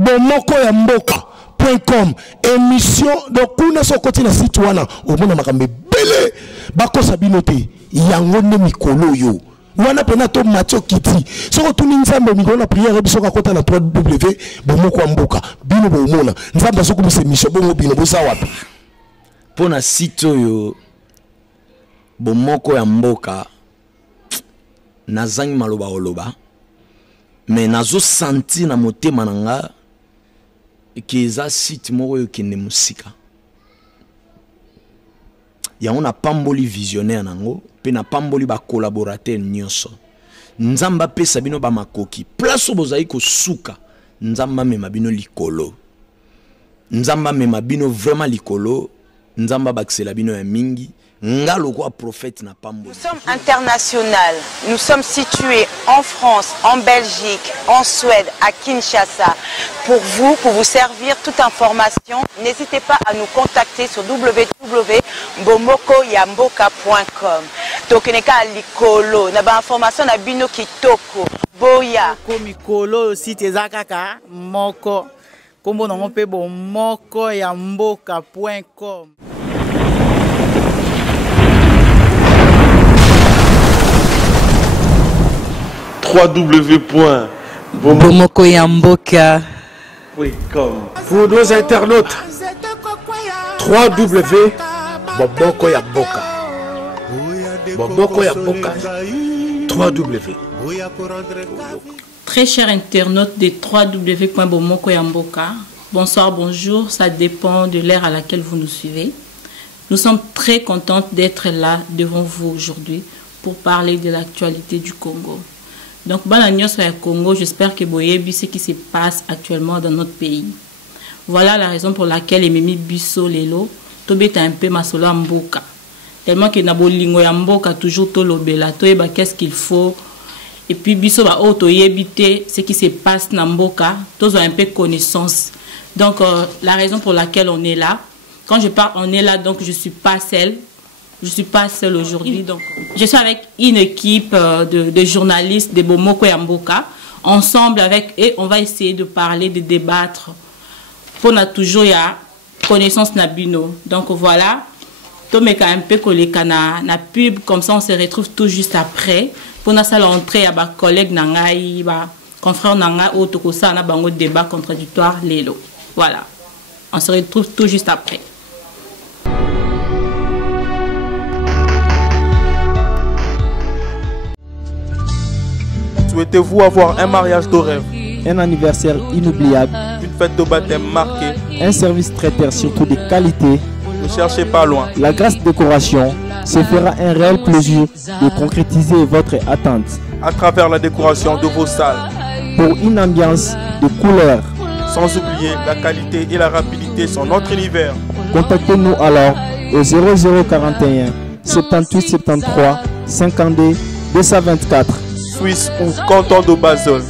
bomoko ya mboka.com émission donc kuna so côté na site wana au mona makambe belé bakosa binote yango ne mikolo yo wana pena to Mathieu Kiti soko tuni nzambe mikolo na prière biso ka kota na 3W bomoko ya mboka bino bomona nzambe soko mise mission bongo bino bosa wapi pona site yo bomoko ya mboka nazangi maloba oloba mais nazo senti na motema nanga que eza site moko yo kende musika yango na pamboli visionnaire nango pe na pamboli ba collaborateur nyonso nzamba pesa bino ba makoki place bozai ko suka nzamba mema bino likolo nzamba mema bino vraiment likolo nzamba baksela bino ya mingi ngalo kwa prophète na pamboli. Nous sommes international. Nous sommes situés en France, en Belgique, en Suède, à Kinshasa. Pour vous servir toute information, n'hésitez pas à nous contacter sur www.bomokoyamboka.com. Donc neka likolo, na ba information na bino kitoko. Boya. Komikolo site ezakaka moko. Kombo nango pe bomokoyamboka.com. www.bomokoyamboka.com. Pour nos internautes, www.bomokoyamboka. Bomokoyamboka. 3W. Très chers internautes de www.bomokoyamboka, bonsoir, bonjour, ça dépend de l'ère à laquelle vous nous suivez. Nous sommes très contents d'être là devant vous aujourd'hui pour parler de l'actualité du Congo. Donc, Bananios sur le Congo, j'espère que Boyebi ce qui se passe actuellement dans notre pays. Voilà la raison pour laquelle Ememi Bisso Lelo, Tobeta un peu Masola Mboka. Tellement que Nabolingo Yamboka toujours Tolobela, Toyeba qu'est-ce qu'il faut. Et puis Bisso va autoyébiter ce qui se passe dans Mboka, tous ont un peu connaissance. Donc, la raison pour laquelle on est là, quand je parle on est là, donc je ne suis pas seule. Je ne suis pas seule aujourd'hui, donc je suis avec une équipe de journalistes de Bomoko Yamboka. Ensemble avec eux, on va essayer de parler, de débattre. Pour na toujours y a connaissance nabino. Donc voilà, tout me un peu collé na pub comme ça on se retrouve tout juste après. Pour na salle entrée à ba collègue nangai, ba confrère nangai au tokosa na bango débat contradictoire lelo. Voilà, on se retrouve tout juste après. Souhaitez-vous avoir un mariage de rêve, un anniversaire inoubliable, une fête de baptême marquée, un service traiteur surtout de qualité? Ne cherchez pas loin. La Grâce Décoration se fera un réel plaisir de concrétiser votre attente à travers la décoration de vos salles pour une ambiance de couleur. Sans oublier la qualité et la rapidité sont notre univers. Contactez-nous alors au 0041 78 73 52 224. Suisse ou canton de Basel.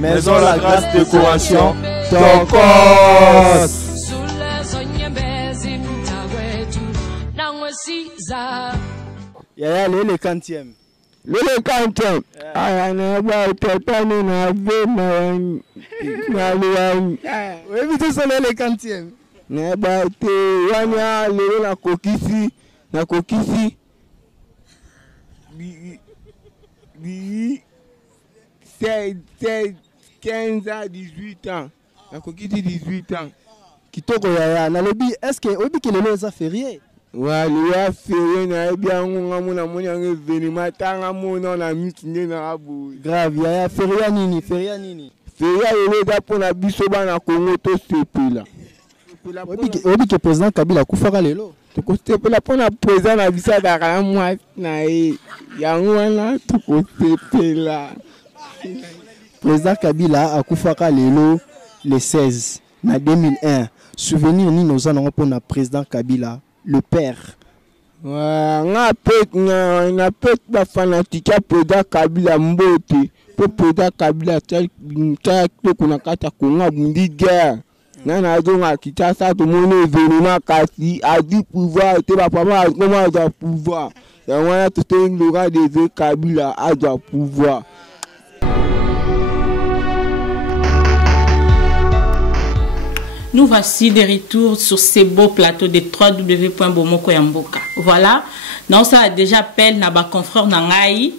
Maison La Grâce Décoration, Tokos. Yaya le 40e. Le 40e. Ah na ba tatani na ve na luan. Oui, mais c'est le 40e. Na ba te wana le na kokisi c'est 15 à 18 ans. La coquille dit 18 ans. Kitoko yaya na lobi est-ce que obi que le ça férié? Ouais, le ya férié na bien on a mon événement tanga mon na mitine na abu. Grave yaya férié nini? Férié le da pour na biso bana Congo to sepela. Obi que président Kabila kufaka lelo. To sepela pour na président na bisa da moi na yango wana to sepela. Président Kabila a kufaka lelo le 16 na 2001. Souvenir ni nos anons pour na président Kabila le père. Na pet ba fanatique président Kabila mbote. Pour président Kabila tel kuna kata kunga bundi guerre. Nana zonga kitasa to mono événement kasi a dit pouvoir te ba papa comment a pouvoir. Ya wana to te ngora des Kabila a pouvoir. Nous voici de retour sur ces beaux plateaux de www.bomokoyamboka. Voilà. Donc ça a déjà appelé na ba confrère nangai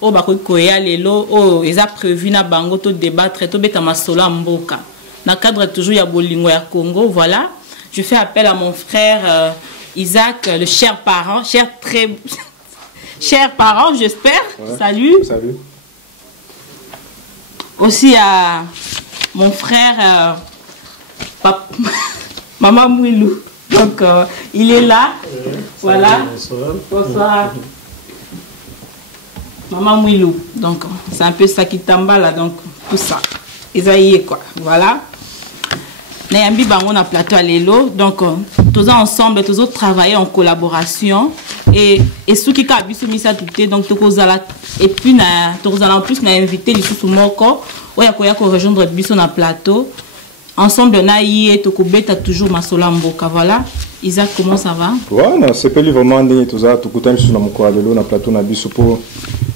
o ba koya lelo o eza prévu na bango to débattre to beta masolo mboka. Na cadre toujours ya bolingo ya Congo, voilà. Je fais appel à mon frère Isaac, le cher parent, cher parent, j'espère. Ouais. Salut. Salut. Aussi à mon frère Maman Mouilou. Donc il est là. Voilà. Bonsoir. Maman Mouilou. Donc c'est un peu ça qui t'emballe, donc tout ça. Isaïe quoi. Voilà. Nayambi bango na plateau à l'élo. Donc tous ensemble, tous autres travailler en collaboration et ceux qui kabiso misa touté donc tokozala et puis na tokozala en plus na invité les sous moko oya koya ko rejoindre biso na plateau. Ensemble na yé tokobeta toujours masola mboka. Voilà. Isaac, comment ça va? Voilà, c'est pas vraiment ndenge toza tokutani sur na moko lelo na plateau na biso po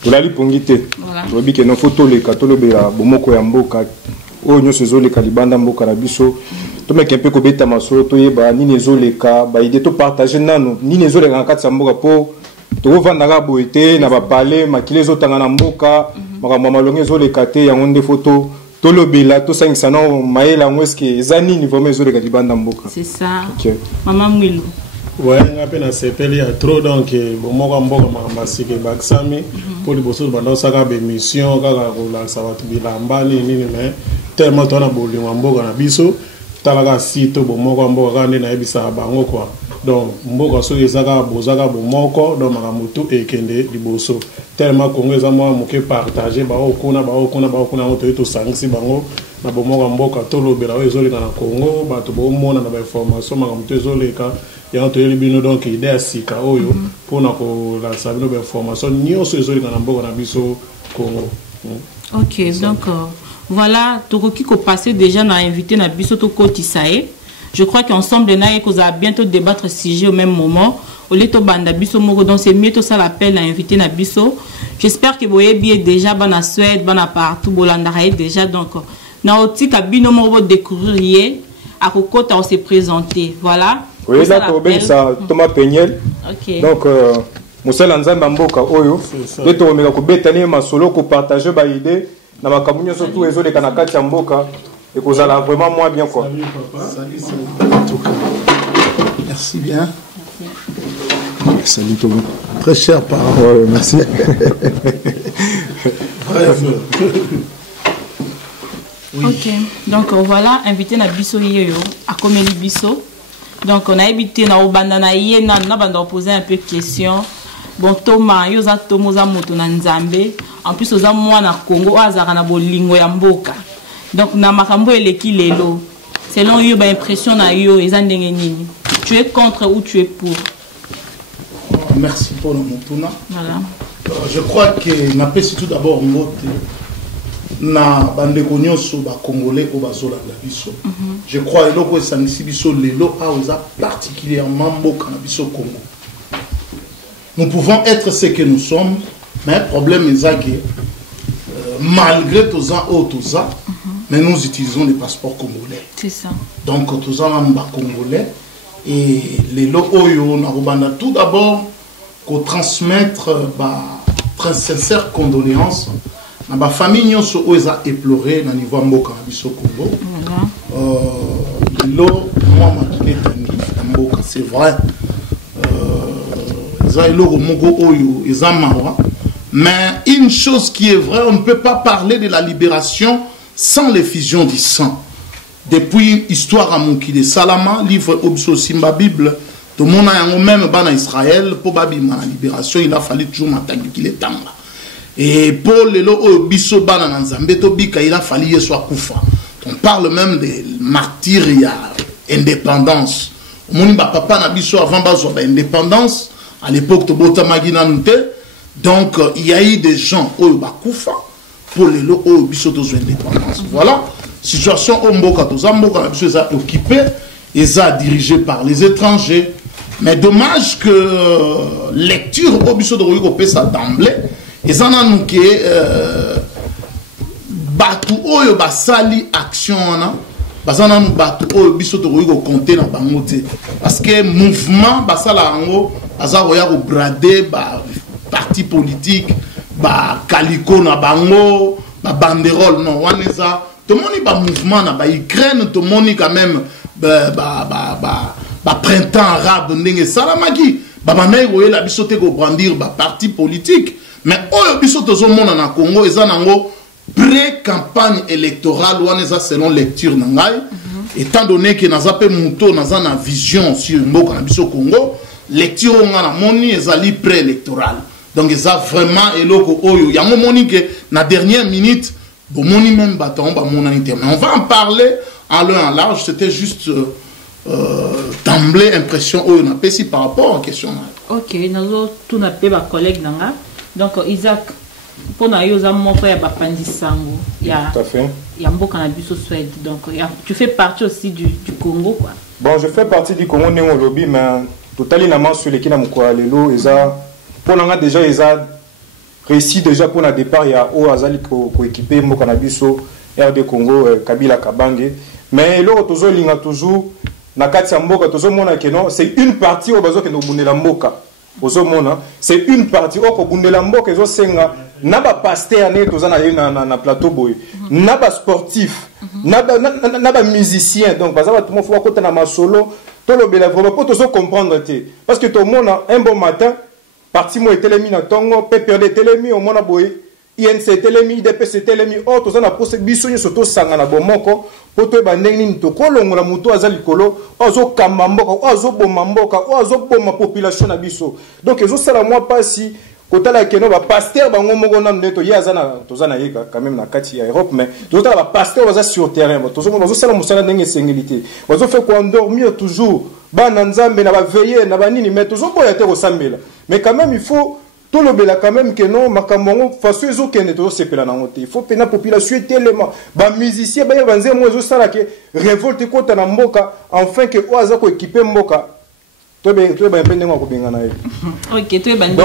tolali pongité. Voilà. Tobi ke no photo le katolobela bomoko ya mboka o nyo sezo le kalibanda mboka na biso. To meke un peu kobeta masolo to yeba ni nezo le ka ba ide to partager nano ni nezo le ngaka mboka po to vandaka boete na ba parler makile zo tanga na mboka makambo malonge zo le kate ya ngonde photo. Tolobela to sangisa no maela ngweske ezani niveau mezo le kalibanda mboka. C'est ça. OK. Maman Mwilou. Ouais, on a peine sepeli ya trop donc bon moko mboka makambasike baksami pour les bossos bando saka be mission kaka ko la sabatu bilamba nini mais tellement tona bolingo mboka na biso talaka sito bon moko mboka kandi na ebisa bango quoi. Donc mboka so ezaka bozaka bon moko donc makamutu ekende liboso tellement Congo ezama moke partager ba okuna to sangisi bango na bomoka mboka tolobela o ezoleka na Congo bato bomona na ba information makamutu ezoleka ya to yelibino donc idée sika oyo pona ko la sabino ba information nyonso ezoleka na mboka na biso Congo. OK, donc voilà, tokoki ko passer déjà na invité na biso to kotisae. Je crois qu'ensemble na qu'on va bientôt débattre sujet au même moment. Au lieu de banda biso moko donc c'est mieux tout ça l'appel à inviter na biso. J'espère que vous avez déjà bana Suède, bana partout bolanda déjà donc na oti kabino moko découvrir à kokota on s'est présenté. Voilà. Oui, là pour ben ça Thomas Peñel. OK. Donc Mosala Nzamba mboka oyo et to meka ko betane masolo ko partager ba idée na makamunyo surtout ezole kana kati ya mboka. Et que vous allez vraiment moins bien quoi. Salut papa. Salut, en tout cas. Merci bien. Merci. Salut tout le monde. Très cher parent. Ouais, merci. Oui. OK. Donc voilà, invité na biso yeyo à Komeli biso. Donc on a invité na obanda na yena na banda poser un peu de questions. Bon Thomas, yo za tomoza moto na Nzambe. En plus oza mwana Congo azaka na bolingo ya mboka. Donc na makambo eleki lelo selon yo ba impression na yo ezandenge nini tu es contre ou tu es pour? Merci pour le montuna. Voilà. Je crois que na pesi tout d'abord mbote na bande konyoso ba congolais au bazola la biso. Je crois eloko esangisi biso lelo a oza particulièrement mboka na biso Congo. Nous pouvons être ce que nous sommes mais le problème est que malgré tout ça mais nous utilisons les passeports congolais. C'est ça. Donc, tous en congolais. Et les locaux, tout d'abord, qu'on transmettre très sincères condoléances à la famille qui a éploré au niveau de Congo. C'est vrai. Mais une chose qui est vraie, on ne peut pas parler de la libération sans l'effusion du sang. Depuis l'histoire à Moukide Salama, livre Obso Simba Bible, tout le monde a même en Israël, pour la libération, il a fallu toujours m'attendre qu'il est temps. Et pour les Obiso Bana Nzambe Tobika, il a fallu qu'il soit Koufa. On parle même des martyrs, il y a indépendance. Mon papa n'a biso avant l'indépendance, à l'époque de Botamagina Nute. Donc, il y a eu des gens au Bakoufa pour les lots au biso de l'indépendance. Voilà. Situation au Mboka, tous les Mboka sont occupés, ils sont dirigés par les étrangers. Mais dommage que lecture au biso de Royaume ça d'emblée, ils en ont que Batu Oyo Basali action bazana bato o biso to ko compter na bango te parce que mouvement basala ngo aza ko ya ko brader ba parti politique ba calicot na bango ba banderole non waneza to moni ba mouvement na ba Ukraine to moni quand même ba printemps arabe ndenge salamaki ba mamay koyela biso te ko brandir ba parti politique mais oyo biso tozo mona na Congo eza nango pré-campagne électorale ou eza selon lecture nangai étant donné que naza pe muto naza na vision sur mboka na biso Congo lecture nga na moni ezali pré-électoral donc eza vraiment eloko oyo yango moni que na dernière minute bon moni même baton ba monanité mais on va en parler en long en large c'était juste d'emblée impression oyo na pesi par rapport à question na OK nazo tout na pe ba collègue nanga donc Isaac pour na yoza moko ya bapandisango ya tout à fait ya mboka na biso Suède donc tu fais partie aussi du Congo quoi. Bon je fais partie du Congo néo lobby mais totalement sur les kina mukwa lelo eza pour nga déjà eza réussi déjà pour na départ ya o azali ko équiper mboka na biso RD Congo Kabila Kabange mais lo tozo linga toujours na kati ya mboka tozo mona que non c'est une partie au bazo que no bundela mboka ozo mona c'est une partie au ko bundela mboka ezo senga na ba pasteur ne tozana na plateau boy na ba sportif na ba musicien donc bazaba tout monde faut côté na masolo to lo bela vraiment pour tozo comprendre té parce que tout le monde un bon matin parti mo etelemi na tongo pe perdre telemi au mona boy INC telemi DPC telemi o tozana pose biso nyo soto sanga na bomoko poto ba ndenge ni to kolongola muto azali kolo ozo kamba mboka ozo bomba mboka ozo bomba population na biso donc ezo sala moi pas si kotala keno ba pasteur bango moko na ndeto yazana tozana yeka quand même na kati ya Europe mais tozala ba pasteur baza sur terrain tozo sala musala ndenge sengilité bazo fait quoi endormir toujours ba na nzambe na ba veiller na ba nini mais tozo boya te ko sambela mais quand même il faut tout le bela quand même que non makambo façon ezo kende tozo sepela na ngote il faut pena population tellement ba musicien ba banze mo ezo sala ke révolte kota na mboka enfin que oaza ko équiper mboka. Donc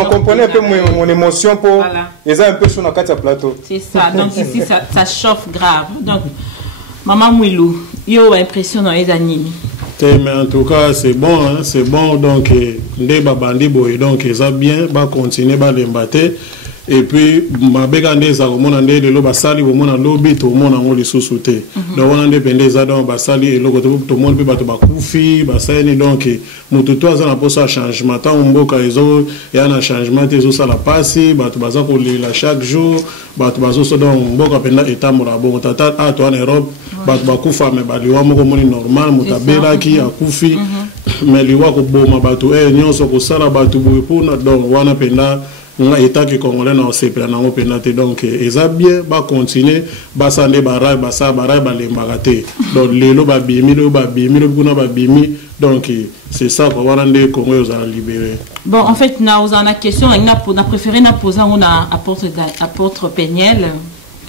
comprenez un peu mon émotion pour voilà. Les un peu sur la carte à plateau. C'est ça, donc ici ça chauffe grave. Donc Maman Mouilou, yo impression dans les animes. Mais en tout cas c'est bon, hein, c'est bon donc les babandi boy donc ça bien, va continuer va l'embatter. Et puis ma begande za komona nde lelo basali bomona lobi to mona ngo le sosouté donc on dépendait za donc basali et loko to monde pe bato bakufi basali donc mutu to za na posa changement ta mboka ezo ya na changement ezo sala pasi bato baza ko la chaque jour bato bazo so donc mboka penda etambola bon tata a to en Europe bato bakufa me baliwa moko moni normal mutabela ki akufi mais liwa ko boma bato nyonso ko sala bato bopona donc wana penda nga état que congolais na sepela na penate donc eza bien ba continuer ba sande barai ba sa barai ba lembagate donc lelo ba bimi lo ba bimi lo kuna ba bimi donc c'est ça qu'on va rendre Congo aux libérés. Bon en fait na osana question na préféré na poser on a apôtre Peniel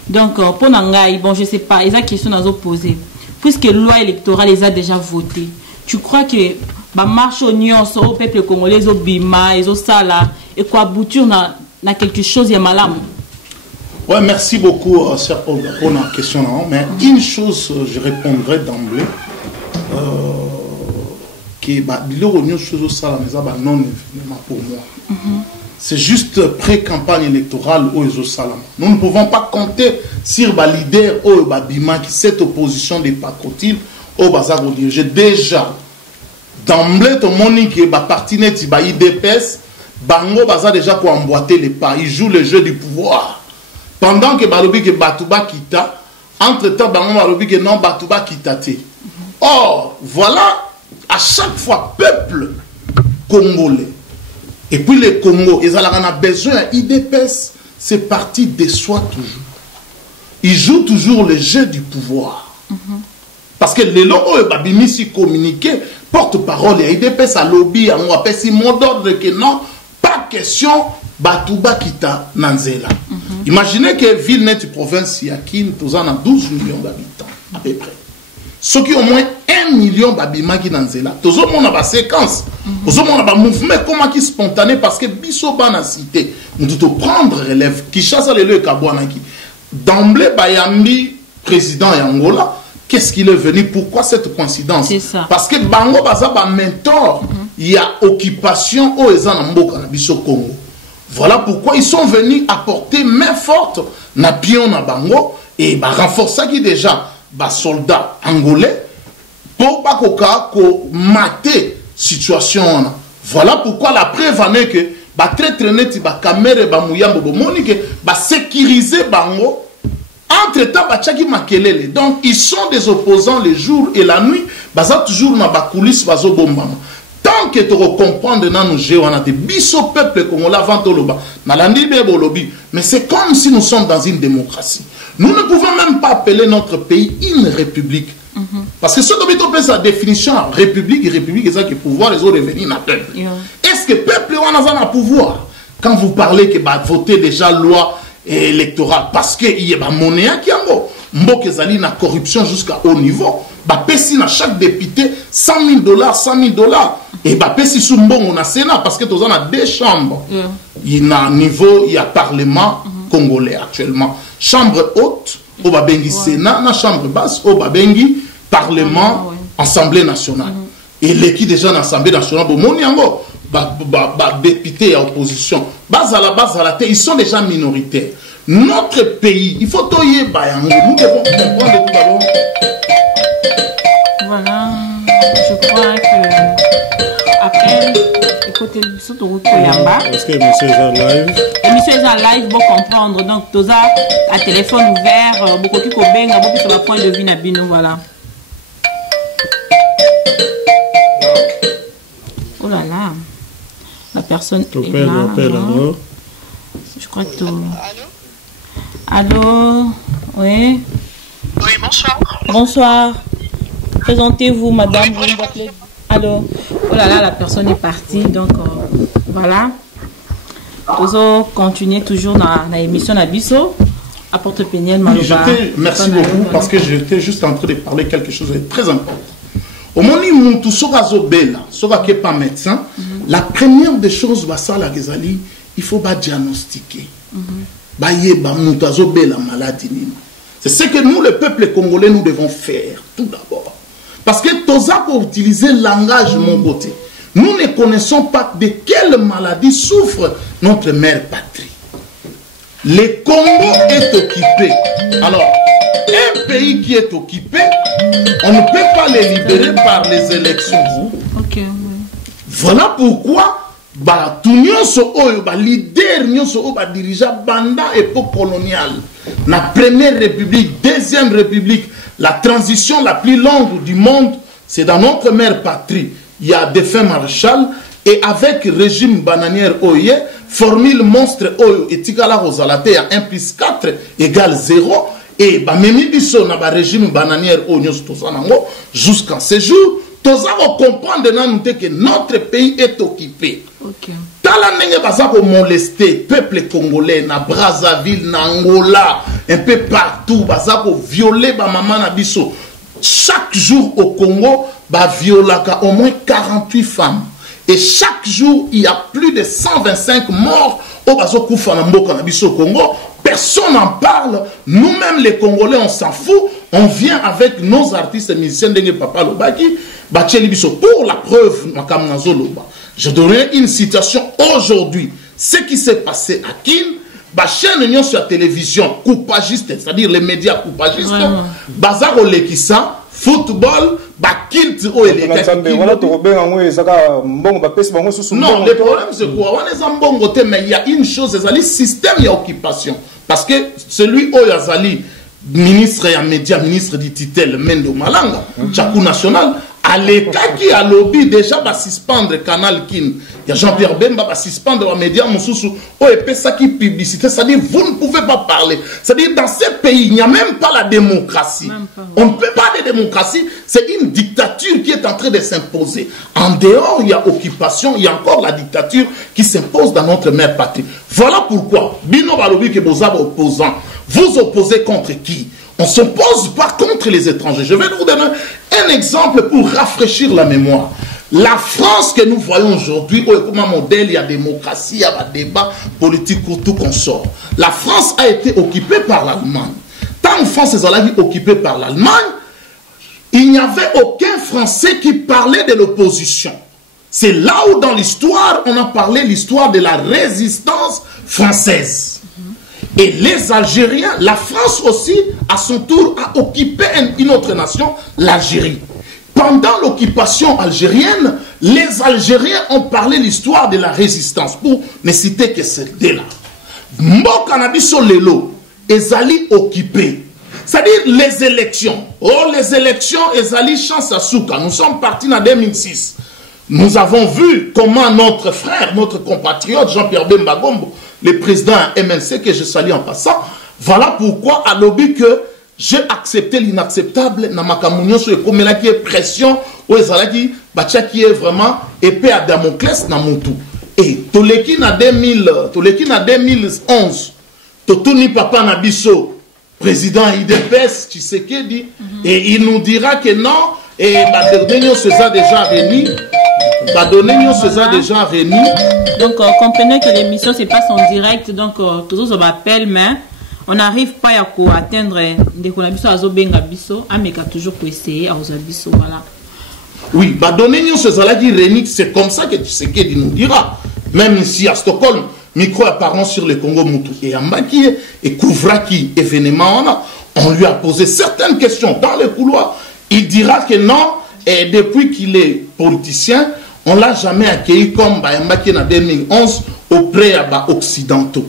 donc pour nangai bon je sais pas eza question na zo poser puisque loi électorale les a déjà voté tu crois que ba marche nyonso au peuple congolais au bima et au sala et quoi aboutir na quelque chose ya malamu. Ouais, merci beaucoup cher Paul pour la question là, mais une chose je répondrai d'emblée que ba biloko nyonso au sala mais ba non évidemment pour moi. C'est juste pré-campagne électorale au Salam. Nous ne pouvons pas compter sur ba leader au ba bima qui cette opposition des pacotiles au bazar au diriger déjà d'emblée tout le monde qui est parti net ba IDPS bango baza déjà ko emboîter les pas, ils jouent le jeu du pouvoir pendant que balobi que Batouba kita entre temps bango balobi que non Batouba kita te. Or voilà à chaque fois peuple congolais et puis les Congo ils ont besoin IDPS c'est parti de soi toujours ils jouent toujours le jeu du pouvoir parce que les locaux babimi si communiquer porte-parole et IDPS à lobby on appelle si mot d'ordre que non pas question Batouba kita nanzela. Imaginez que ville net province Yakin tous en a 12 millions d'habitants à peu près. Ceux qui ont au moins 1 million babima qui nanzela. Tous au monde a séquence. Tous au monde a mouvement comment qui spontané parce que biso bana cité. On doit prendre relève qui chasse le kabwana qui d'emblée bayambi président Angola qu'est-ce qu'il est venu, pourquoi cette coïncidence? Parce que Bango Baza ba mentor, il y a occupation au Ezanamboka na biso Congo. Voilà pourquoi ils sont venus apporter main forte na pion na Bango et ba renforcer qui déjà ba soldats angolais pour pas ko mater situation. Voilà pourquoi la preuve en est que ba très net ba caméra ba muyambo bo monique ba sécuriser Bango. Entre-temps, makelele. Donc, ils sont des opposants le jour et la nuit. Baza toujours na ba coulisses bazo bombama. Tant que tu comprends de nous géo, on a des biso peuple comme on l'a vanté loba. Nalandi bebo lobby. Mais c'est comme si nous sommes dans une démocratie. Nous ne pouvons même pas appeler notre pays une république. Parce que ce que tu sa définition république, c'est ça que pouvoir les autres revenir na peuple. Est-ce que peuple on a un pouvoir? Quand vous parlez que va voter déjà loi électorale parce que il y a monnaie qui a mboke zali na corruption jusqu'à haut niveau, ba pesi na chaque député $100 000 et ba pesi sous mbongo na Sénat parce que tous on a 2 chambres. Il y a niveau, il y a parlement congolais actuellement, chambre haute au babengi Sénat, na chambre basse au babengi parlement assemblée nationale. Et l'équipe déjà dans l'assemblée nationale bo moniango députés et opposition, ils sont déjà minoritaires. Notre pays, il faut toyer Bayango. Nous devons comprendre tout d'abord. Voilà, je crois que après, écoutez, surtout au Yamba. Parce que monsieur est en live. Monsieur est en live pour comprendre. Donc, Toza a téléphone ouvert, beaucoup de Kobenga, beaucoup sur la point de vue Nabino, voilà. Oh là là. La personne est là. Alors. Je crois que... Allô? Oui? Oui, bonsoir. Bonsoir. Présentez-vous, madame. Oui, vous m'appelez... Allô? Oh là là, la personne est partie. Donc, voilà. Nous continuer toujours dans l'émission Nabiso. À Porte-Péniel, Maloba. Merci beaucoup, parce que j'étais juste en train de parler quelque chose de très important. Au moment où tout ça qui n'est pas médecin, la première des choses, il faut pas diagnostiquer. C'est ce que nous, le peuple congolais, nous devons faire tout d'abord. Parce que Toza pour utiliser le langage mon beauté, nous ne connaissons pas de quelle maladie souffre notre mère patrie. Le Congo est occupé. Alors, un pays qui est occupé, on ne peut pas les libérer par les élections. Voilà pourquoi tout leader dirigeant banda époque coloniale, la première république, deuxième république, la transition la plus longue du monde, c'est dans notre mère patrie. Il y a défunt maréchal et avec régime bananière Oye, formule monstre Oyo et Tigala Rosalate à 1 plus 4 égale 0. Et même biso na ba régime bananière Oyo jusqu'à ce jour, tous avons comprendre que notre pays est occupé. Talanenge baza ko molester peuple congolais na Brazzaville, na Angola, un peu partout baza ko violer ba maman na biso. Chaque jour au Congo, ba violaka au moins 48 femmes. Et chaque jour, il y a plus de 125 morts au bazo koufa na mboka na biso Congo. Personne n'en parle. Nous-mêmes, les Congolais, on s'en fout. On vient avec nos artistes et musiciens de Papa Lobaki, Bacheli Biso. Pour la preuve, je donnerai une citation aujourd'hui. Ce qui s'est passé à Kin, chaîne sur la télévision, coupagiste, c'est-à-dire les médias coupagistes, Bazar Olekissa, football, Bakilt ou les non, le problème c'est quoi? Mais il y a une chose, c'est le système d'occupation. Parce que celui où Yazali, ministre et média, ministre du titel, Mendo Malanga, Chakou National, à l'État qui a lobby déjà va suspendre Canal Kin. Il y a Jean-Pierre Bemba va suspendre les médias Moussoussou. Oh, et ça qui publicité. C'est-à-dire, vous ne pouvez pas parler. C'est-à-dire, dans ces pays, il n'y a même pas la démocratie. On ne peut pas de démocratie. C'est une dictature qui est en train de s'imposer. En dehors, il y a occupation. Il y a encore la dictature qui s'impose dans notre mère patrie. Voilà pourquoi, Bino Balobi que vous avez opposants, vous opposez contre qui? On ne s'oppose pas contre les étrangers. Je vais vous donner un exemple pour rafraîchir la mémoire. La France que nous voyons aujourd'hui, comme un modèle, il y a démocratie, il y a un débat politique, tout qu'on sort. La France a été occupée par l'Allemagne. Tant que France est occupée par l'Allemagne, n'y avait aucun Français qui parlait de l'opposition. C'est là où dans l'histoire, on a parlé l'histoire de la résistance française. Et les Algériens, la France aussi, à son tour, a occupé une autre nation, l'Algérie. Pendant l'occupation algérienne, les Algériens ont parlé l'histoire de la résistance, pour ne citer que celle-là. Mboka na biso lelo, ezali occupé. C'est-à-dire les élections. Oh, les élections, ezali chance à souka. Nous sommes partis en 2006. Nous avons vu comment notre frère, notre compatriote Jean-Pierre Bemba Gombo, le président MNC, que je salue en passant, voilà pourquoi à l'objet que j'ai accepté l'inacceptable dans ma communion sur le qui est pression, ou qui est vraiment épée à Damoclès dans mon tout. Et Toleki na 2011, Totoni Papa Nabiso, président IDPS, Tshisekedi, et il nous dira que non, et Badonegno se a déjà réuni. Donc, comprenez que l'émission se passe en direct, donc toujours on m'appelle, mais on n'arrive pas à atteindre des collaborations à Zobenga Bisso, mais toujours pour essayer à Ozabisso, voilà. Oui, Badonegno se a dit réuni, c'est comme ça que Tshisekedi nous dira, même ici à Stockholm, micro apparent sur le Congo Moutou et Ambaki et Kouvraki événement, on lui a posé certaines questions dans les couloirs. Il dira que non, et depuis qu'il est politicien, on ne l'a jamais accueilli comme Mbaki en 2011 auprès des Occidentaux.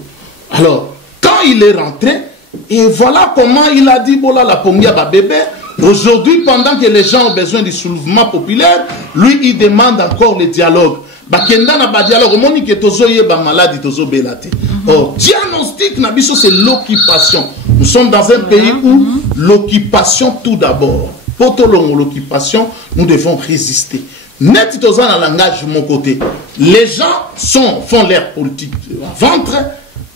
Alors, quand il est rentré, et voilà comment il a dit, voilà la pongia ba bébé. Aujourd'hui, pendant que les gens ont besoin du soulèvement populaire, lui, il demande encore le dialogue. Bakenda na ba dialogue, moni que tozo yeba maladie, tozo belate. Or, diagnostic na biso c'est l'occupation. Nous sommes dans un pays où l'occupation tout d'abord. Pour l'occupation, nous devons résister. Net dans un langage de mon côté. Les gens font leur politique à ventre.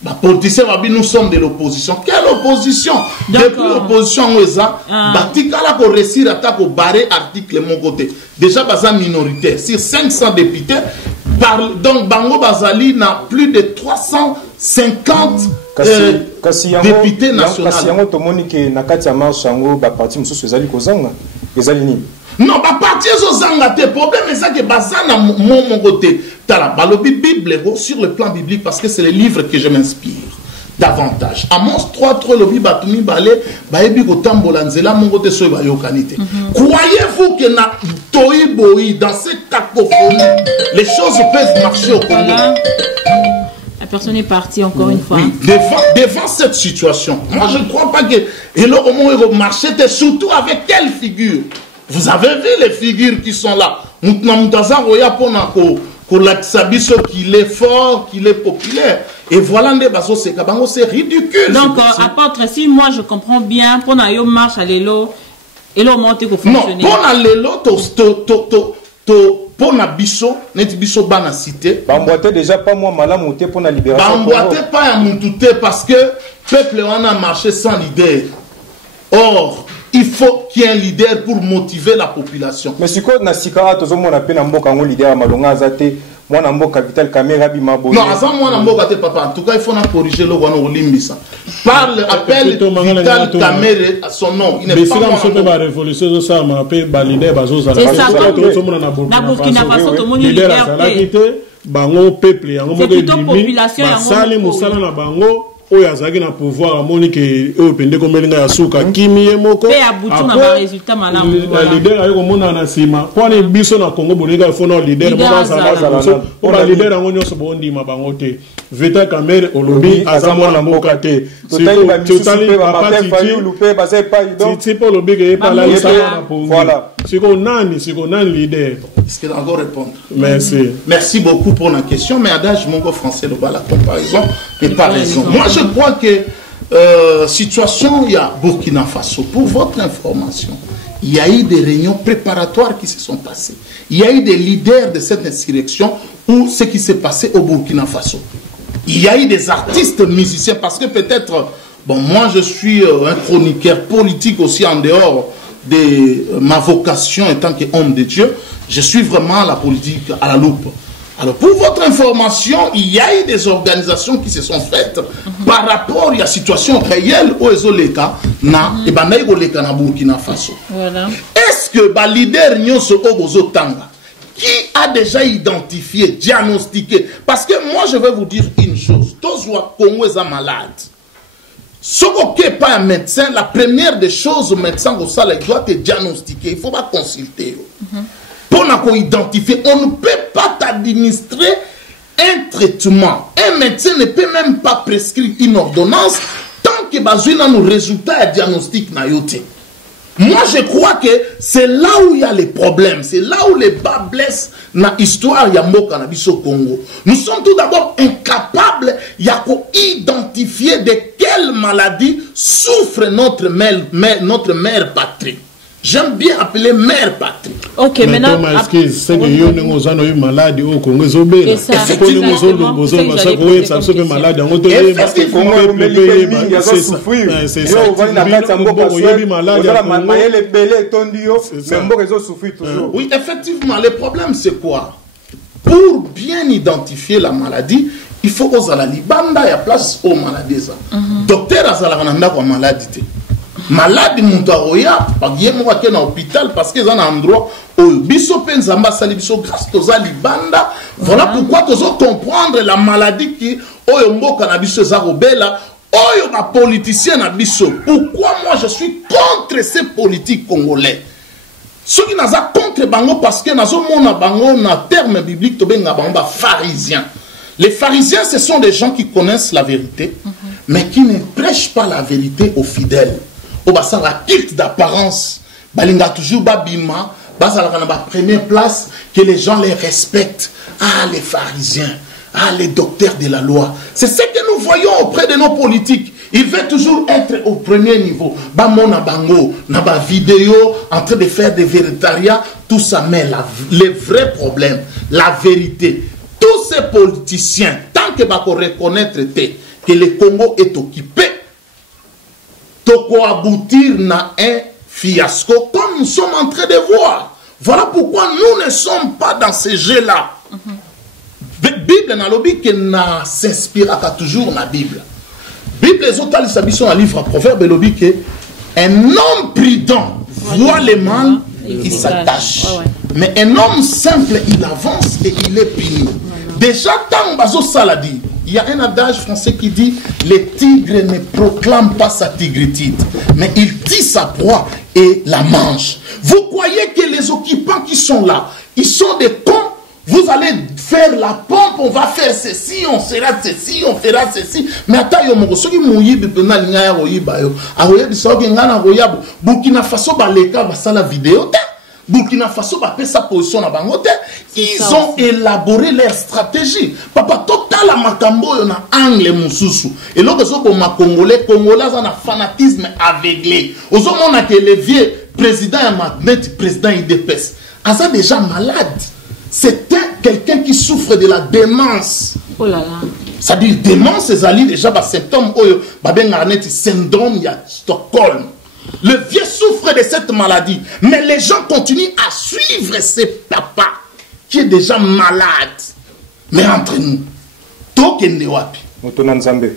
Les politiciens, nous sommes de l'opposition. Quelle opposition? Depuis l'opposition, on réussir à barrer l'article de mon côté. Déjà, c'est minoritaire. Sur 500 députés, donc Bango Bazali n'a plus de 350 députés nationaux. Non, pas partir aux zangate. Le problème est ça que Bazana, mon côté, t'as la Bible sur le plan biblique parce que c'est le livre que je m'inspire davantage. Amos 3, le Batumi Balé, Baebi Gotambolanzela, mon côté sur Bayokanité. Croyez-vous que dans cette cacophonie, les choses peuvent marcher au Congo? La personne est partie encore une fois. Oui, devant cette situation, moi je ne crois pas que et le marché, surtout avec quelle figure? Vous avez vu les figures qui sont là. Qu'il est fort, qu'il est populaire. Et voilà, c'est ridicule. Donc, apôtre, si moi je comprends bien, pour na yo marche à l'élo, et l'on monte pour fonctionner. Non, pour na l'élo, pour na biso, net biso bana cité. Bamboite déjà pas moi malamoute pour na libération. Bamboite pas à moutouté parce que peuple on a marché sans leader. Or, il faut qu'il y ait un leader pour motiver la population. Mais si on a sikara tozo mon appel en mboka un leader malonga zate moi na mboka capital caméra bima boye. Non, azan moi na mboka te papa. En tout cas, il faut na corriger le wana olimbisa. Parle appel Vital Kamerhe à son nom. Il n'est pas moi. La révolution ça m'a appelé ba leader bazo za. C'est ça. Na Burkina Faso to moni leader pe. Bango peuple yango moko de population yango. Sali musala na bango. Oyo azaki na pouvoir amoni ke oyo pende komelinga ya suka kimi ye moko pe abutu na ba résultat malamu la leader ayo komona na sima kwani biso na Congo bolinga fona leader moko azala o ba leader yango nyonso bondi mabango te Vital Kamerhe olobi azamwa na mboka te totali papa titi po lobi ke pa la na pongi voilà siko nani leader. Est-ce qu'il a encore répondre? Merci. Merci beaucoup pour la question, mais adage mongo français de la comparaison n'est pas raison. Moi je crois que situation il y a Burkina Faso. Pour votre information, il y a eu des réunions préparatoires qui se sont passées. Il y a eu des leaders de cette insurrection ou ce qui s'est passé au Burkina Faso. Il y a eu des artistes musiciens parce que peut-être, bon moi je suis un chroniqueur politique aussi en dehors de ma vocation en tant qu'homme de Dieu. Je suis vraiment la politique à la loupe. Alors, pour votre information, il y a eu des organisations qui se sont faites par rapport à la situation réelle au Ezoleka na Burkina Faso. Voilà. Est-ce que le leader Nyonso Obozo Tanga, qui a déjà identifié, diagnostiqué, parce que moi je vais vous dire une chose, tous les Congo sont malades. Si vous n'êtes pas un médecin, la première des choses, le médecin il doit te diagnostiquer, il ne faut pas consulter. Pour nous identifier, on ne peut pas t'administrer un traitement. Un médecin ne peut même pas prescrire une ordonnance tant que besoin nos résultats et diagnostic na yote. Moi, je crois que c'est là où il y a les problèmes, c'est là où les bas blessent dans l'histoire de Mboka na biso Congo. Nous sommes tout d'abord incapables d'identifier de quelle maladie souffre notre mère patrie. J'aime bien appeler mère patrie. Ok, maintenant. C'est que nous avons une maladie au Congo. Effectivement. Oui, effectivement. Le problème, c'est quoi? Pour bien identifier la maladie, il faut aux Alibanda, il y a place aux maladies. Docteur Azalananda ko maladie. Malade Montaroya, pas que dans l'hôpital parce qu'ils ont un endroit où biso penzamba sali biso grâce toza libanda. Voilà pourquoi tu dois comprendre la maladie qui oyombo cannabis zarobela oyo ma politicien na biso. Pourquoi moi je suis contre ces politiques congolais? Ceux qui n'ont contre bango parce que nazo mona bango na terme biblique to benga bango pharisiens. Les pharisiens ce sont des gens qui connaissent la vérité mais qui ne prêchent pas la vérité aux fidèles. Au bassin la culte d'apparence, balinga toujours babima, basala na ba première place que les gens les respectent. Ah les pharisiens, ah les docteurs de la loi. C'est ce que nous voyons auprès de nos politiques. Ils veulent toujours être au premier niveau. Bamona bango, na ba vidéo en train de faire des véritariats, tout ça mais les vrais problèmes, la vérité. Tous ces politiciens, tant que bako reconnaître que le Congo est occupé, aboutir à un fiasco comme nous sommes en train de voir. Voilà pourquoi nous ne sommes pas dans ces jeux-là. La Bible n'a lobby qui s'inspire toujours dans la Bible. La Bible les autres sont dans le livre Proverbe lobby que un homme prudent voit les mal, il s'attache. Mais un homme simple, il avance et il est puni. Déjà, tant bazo saladi. Il y a un adage français qui dit « Le tigre ne proclame pas sa tigritude, mais il tue sa proie et la mange. » Vous croyez que les occupants qui sont là, ils sont des cons? Vous allez faire la pompe, on va faire ceci, on fera ceci, on fera ceci. Mais attends, ceux qui mouillent de Burkina Faso, la vidéo. Burkina Faso va faire sa position à Bangote. Ils ont élaboré leur stratégie. Papa, total la makambo na angle mususu. Et là, les Congolais ont un fanatisme aveuglé. Aux hommes, on a que les vieux présidents et président IDPS. Ils sont déjà malades. C'est quelqu'un qui souffre de la démence. Oh là là. C'est-à-dire, démence, c'est déjà un symptôme, syndrome de Stockholm. Le vieux souffre de cette maladie, mais les gens continuent à suivre ces papas qui est déjà malade. Mais entre nous, tokende wapi. Motona Nzambe.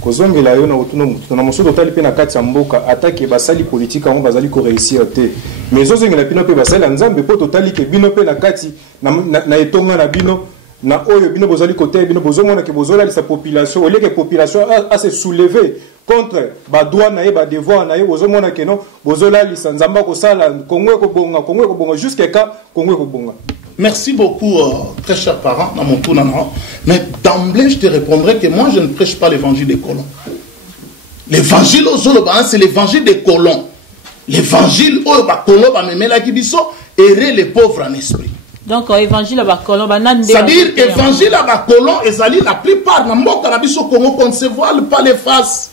Kozongela yo na otuna mutu na mosudo tali pe na kati ya mboka atake basali politique ngo bazali ko réussir te. Mais zozongela pino pe basali Nzambe po totali ke bino pe na kati na etonga na bino na oyo bino bozali côté bino bozomona ke bozola sa population, au lieu que population a se soulever contre ba droit na ye ba devoir na ye bozomona ke non bozola li Nzamba ko sala Congo ko bonga jusqu'à quand Congo ko bonga. Merci beaucoup, très cher parent, dans mon tour. Mais d'emblée, je te répondrai que moi, je ne prêche pas l'évangile des colons. L'évangile aux Zolobains, c'est l'évangile des colons. L'évangile aux colons, errer les pauvres en esprit. Donc, l'évangile à colons, c'est-à-dire, l'évangile à colons, la plupart, dans mon carabis au Congo, qu'on ne se voile pas les faces.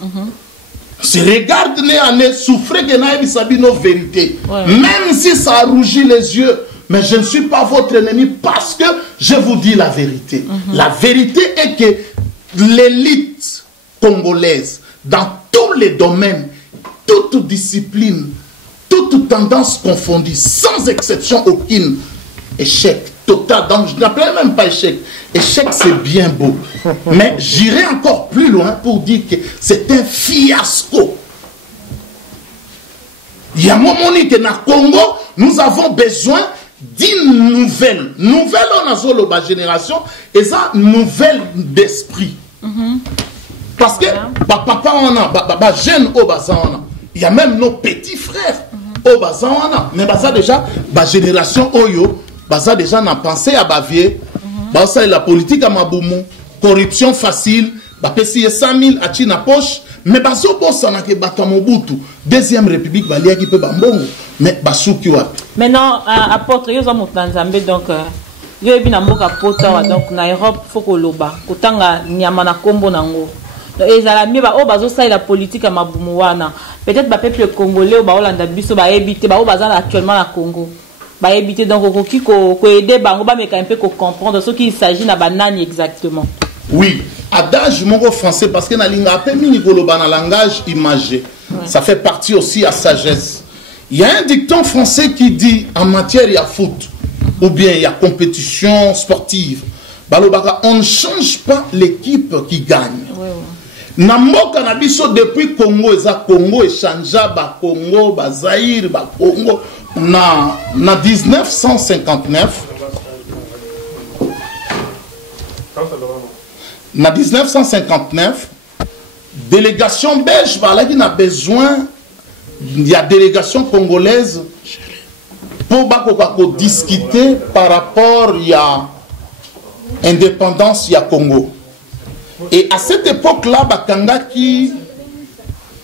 Se regarde nez à nez, souffrez que naïm sabi nos vérités. Même si ça rougit les yeux. Mais je ne suis pas votre ennemi parce que je vous dis la vérité. La vérité est que l'élite congolaise, dans tous les domaines, toute discipline, toute tendance confondue, sans exception aucune, échec total. Donc, je n'appelle même pas échec. Échec, c'est bien beau. Mais j'irai encore plus loin pour dire que c'est un fiasco. Il y a un moment que dans le Congo, nous avons besoin d'une nouvelle. Nouvelle, on a la génération, et ça, nouvelle d'esprit. Parce que, papa, on a, jeune, il y a même nos petits frères. Mais ça déjà, la génération Oyo, ça déjà, on a pensé à Bavier, ça la politique à Maboumou, corruption facile, payer 100 000 à China poche, mais baso bossa na ke bato Mobutu, deuxième république, balia qui peut bambongo, mais basu qui wa. Maintenant, apôtre, yo zamu Tanzambé, donc, yo ebi na mboka pota, donc, na Europe, faut que loba, kotanga nyama na kombo nango. Et ça la mieux, oh, bazo ça la politique à Maboumouana. Peut-être le peuple congolais ou Baolanda biso ba éviter ba bazan actuellement na Congo. Ba éviter donc ko aider bango ba mais quand même ko comprendre ce qu'il s'agit na banane exactement. Oui, adage mongo français parce que na linga appel mini koloba na langage imagé. Ça fait partie aussi à sagesse. Il y a un dicton français qui dit en matière il y a foot ou bien il y a compétition sportive. Balobaka, on ne change pas l'équipe qui gagne. Namboka na biso depuis Congo eza Congo échangea ba Congo ba Zaïre ba Congo na 1959 na 1959 délégation belge ba qui n'a besoin il y a délégation congolaise pour ba ko discuter par rapport il y a indépendance il y a Congo. Et à cette époque-là, Bakangaki,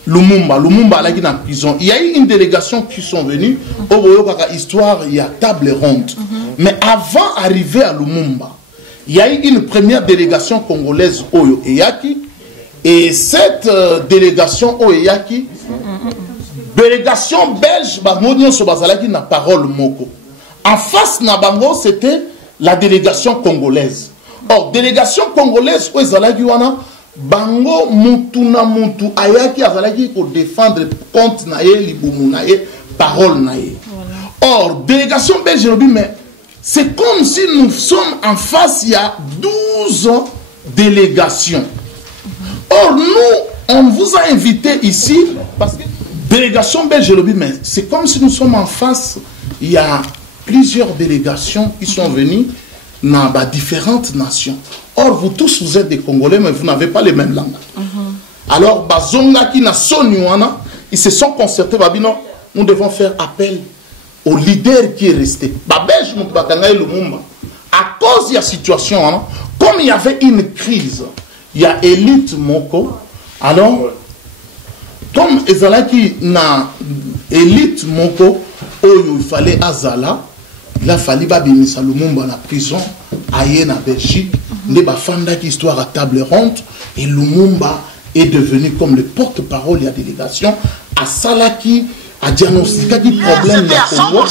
Lumumba là qui est en prison. Il y a eu une délégation qui sont venus. Au Boyokaka histoire, il y a table ronde. Mais avant d'arriver à Lumumba, il y a eu une première délégation congolaise Oyo Eyaki. Et cette délégation Oyo Eyaki, délégation belge, Bamodion Sobazalaki n'a parole moko. En face Nabango, c'était la délégation congolaise. Or, délégation congolaise, où ezalaki wana, bango mutu na mutu, ayaki azalaki pour défendre compte naye, libumu naye, parole naye. Or, délégation belge, mais c'est comme si nous sommes en face, il y a 12 délégations. Or, nous, on vous a invité ici, parce que délégation belge, mais c'est comme si nous sommes en face, il y a plusieurs délégations qui sont venues dans différentes nations. Or, vous tous, vous êtes des Congolais, mais vous n'avez pas les mêmes langues. Alors, Bazonga qui n'a sonuana, ils se sont concertés, nous devons faire appel au leader qui est resté. À cause de la situation, comme il y avait une crise, il y a élite Moko, alors, comme Ezalaki na élite Moko, il fallait Azala, il a fallu babimisa Lumumba na prison, aye na Belgique, ne bafanda qui histoire à table ronde, et Lumumba est devenu comme le porte-parole de la délégation, à Salaki, à diagnostiquer le problème du Congo.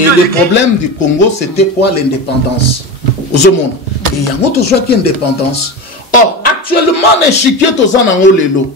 Et le problème du Congo, c'était quoi? L'indépendance. Aux monde. Et il y a un autre choix qui est l'indépendance. Or, actuellement, les chiquiers tozanango lelo.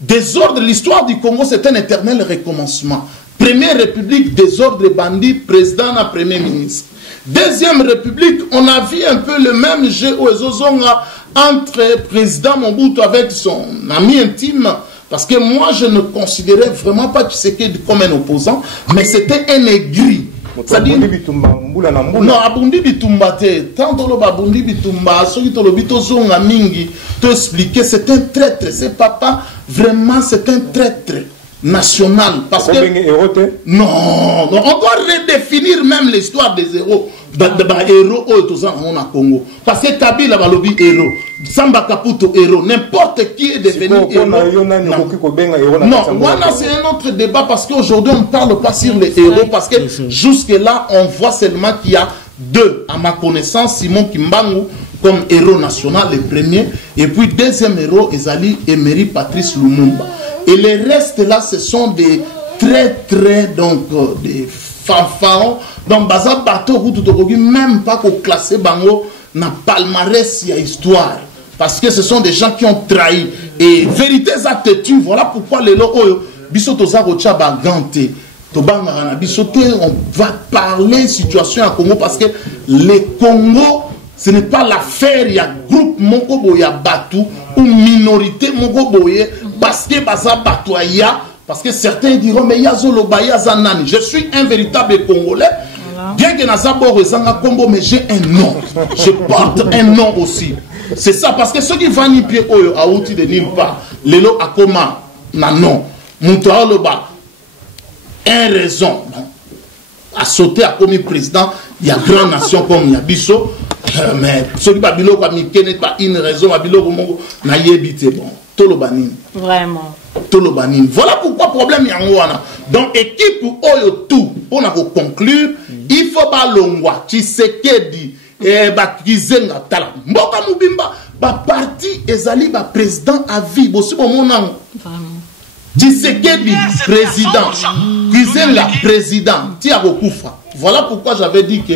Désordre, l'histoire du Congo, c'est un éternel recommencement. Première république, désordre bandit, président à premier ministre. Deuxième république, on a vu un peu le même jeu aux Ozonga entre président Mobutu avec son ami intime. Parce que moi, je ne considérais vraiment pas Tshisekedi comme un opposant, mais c'était un aigri. C'est-à-dire, non, Abundi Bitumba, tant que Abundi Bitumba, ceux qui ont dit Zonga Mingi, t'expliquer, c'est un traître, c'est papa, vraiment, c'est un traître national. Parce que, non, on doit redéfinir même l'histoire des héros. Héros au Congo. Parce que Kabila va lobby héros. Samba Kaputo héros. N'importe qui est devenu héros. Non, voilà, c'est un autre débat parce qu'aujourd'hui on ne parle pas sur les héros parce que jusque-là on voit seulement qu'il y a deux, à ma connaissance, Simon Kimbangu comme héros national, le premier, et puis deuxième héros, Ezali Emery Patrice Lumumba. Et les restes là, ce sont des très, donc, des fanfarons. Donc, Baza Bato, même pas qu'on classe Bango, dans palmarès, il y a histoire. Parce que ce sont des gens qui ont trahi. Et vérité, ça te tue. Voilà pourquoi les lots, Bisotoza Rocha Bagante. on va parler situation à Congo parce que le Congo, ce n'est pas l'affaire, il y a groupe Mokobo, il y a Batou, ou minorité Mokobo, parce que Baza Batouaya, parce que certains diront, mais Yazoloba, Yazanani, je suis un véritable Congolais. Bien que Nazabo Rezanga Combo, mais j'ai un nom. Je porte un nom aussi. C'est ça, parce que ceux qui vont ni pied à outil de nulle part, Lelo Akoma, non. Moutoua Loba, une raison. À sauter à comme président, il y a grande nation comme Yabiso, mais ceux qui Babilo n'est pas une raison, Babilo Mongo, n'a yébité. Bon, Tolobanine. Vraiment. Tolobanine. Voilà pourquoi problème y a un. Donc, équipe Oyo tout, on a conclure, il faut pas l'ongwa, Tshisekedi, Kizenga Tala. Mboka Mubimba, parti ezali ba président à vie, bossi bon mon nom. Tshisekedi président, Kizenga président, Tiago Koufa. Voilà pourquoi j'avais dit que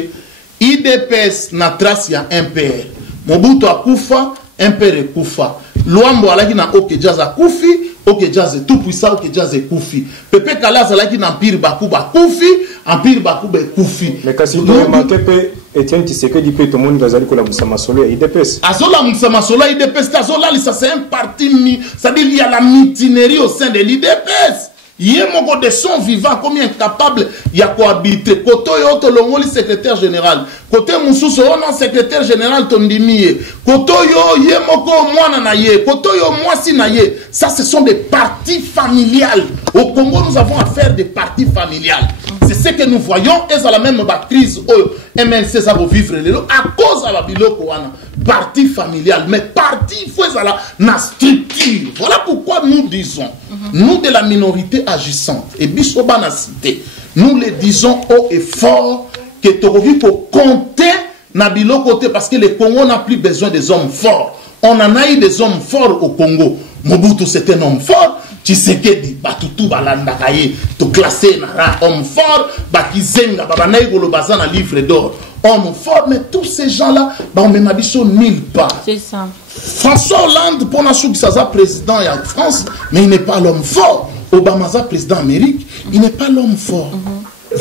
IDPS na trace ya MPR. Mobutu Akufa, MPR Koufa. Luambo alaki na Oke Jaza Koufi, Oke Jaza tout puissant, Oke Jaza Koufi. Pepe Kalas alaki na Empire Bakuba Koufi, Empire Bakuba Koufi. Mais quand tu remarques que Etienne Tshisekedi peut tout le monde va aller pour la Moussama Solo et IDPS. Azola Moussama Solo IDPS, Azola ça c'est un parti c'est-à-dire il y a la mutinerie au sein de l'IDPS. Il y a mon de son vivant, combien capable il y a cohabité. Côté Yoto Longoli secrétaire général. Côté Moussous non secrétaire général Tondimiye. Côté Yo Yemoko Mwana Naye. Côté Yo Mwasi Naye. Ça ce sont des partis familiales. Au Congo nous avons affaire des partis familiales. C'est ce que nous voyons et ça la même crise au MNC ça va vivre à cause de la biloko wana. Parti familial mais parti il faut ça la structure. Voilà pourquoi nous disons nous de la minorité agissante et bisoba na cité nous le disons haut et fort que Torovi pour compter na biloko parce que le Congo n'a plus besoin des hommes forts. On en a eu des hommes forts au Congo. Mobutu c'est un homme fort. Tshisekedi batutu balandakaye to classé na homme fort bakizenga babanayi kolobaza na livre d'or homme fort mais tous ces gens là on même abisso nulle part. C'est ça. François Hollande pour nassou ça président en France mais il n'est pas l'homme fort. Obama ça président Amérique il n'est pas l'homme fort.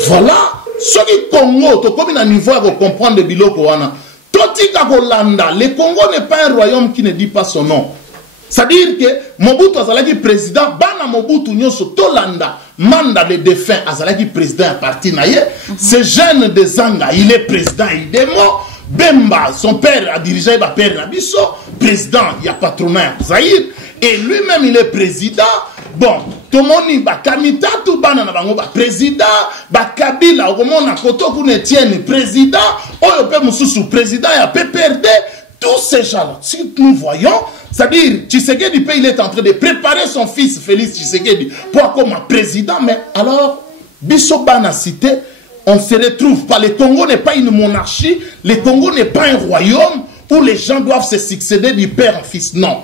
Voilà ce qui Congo to comme un niveau à comprendre de biloko wana totika kolanda le Congo n'est pas un royaume qui ne dit pas son nom. C'est-à-dire que Mobutu Azalaki président, Bana Mobutu Nyoso Tolanda, mandat de défunt Azalaki président à parti naye, ce jeune de Zanga, il est président, il est mort. Bemba, son père a dirigé le père Nabiso, président, il y a patronat Zahir, et lui-même il est président. Bon, Tomoni Bakamita, tout Bana Nabango, président, Bakabila, Omona Koto Kunetienne, président, Oyope Moussou, président, il y a PPRD, tous ces gens-là, si nous voyons, c'est-à-dire, Tshisekedi, il est en train de préparer son fils Félix Tshisekedi pour comme président, mais alors, Bissobana cité, on se retrouve pas. Le Congo n'est pas une monarchie, le Congo n'est pas un royaume où les gens doivent se succéder du père en fils. Non.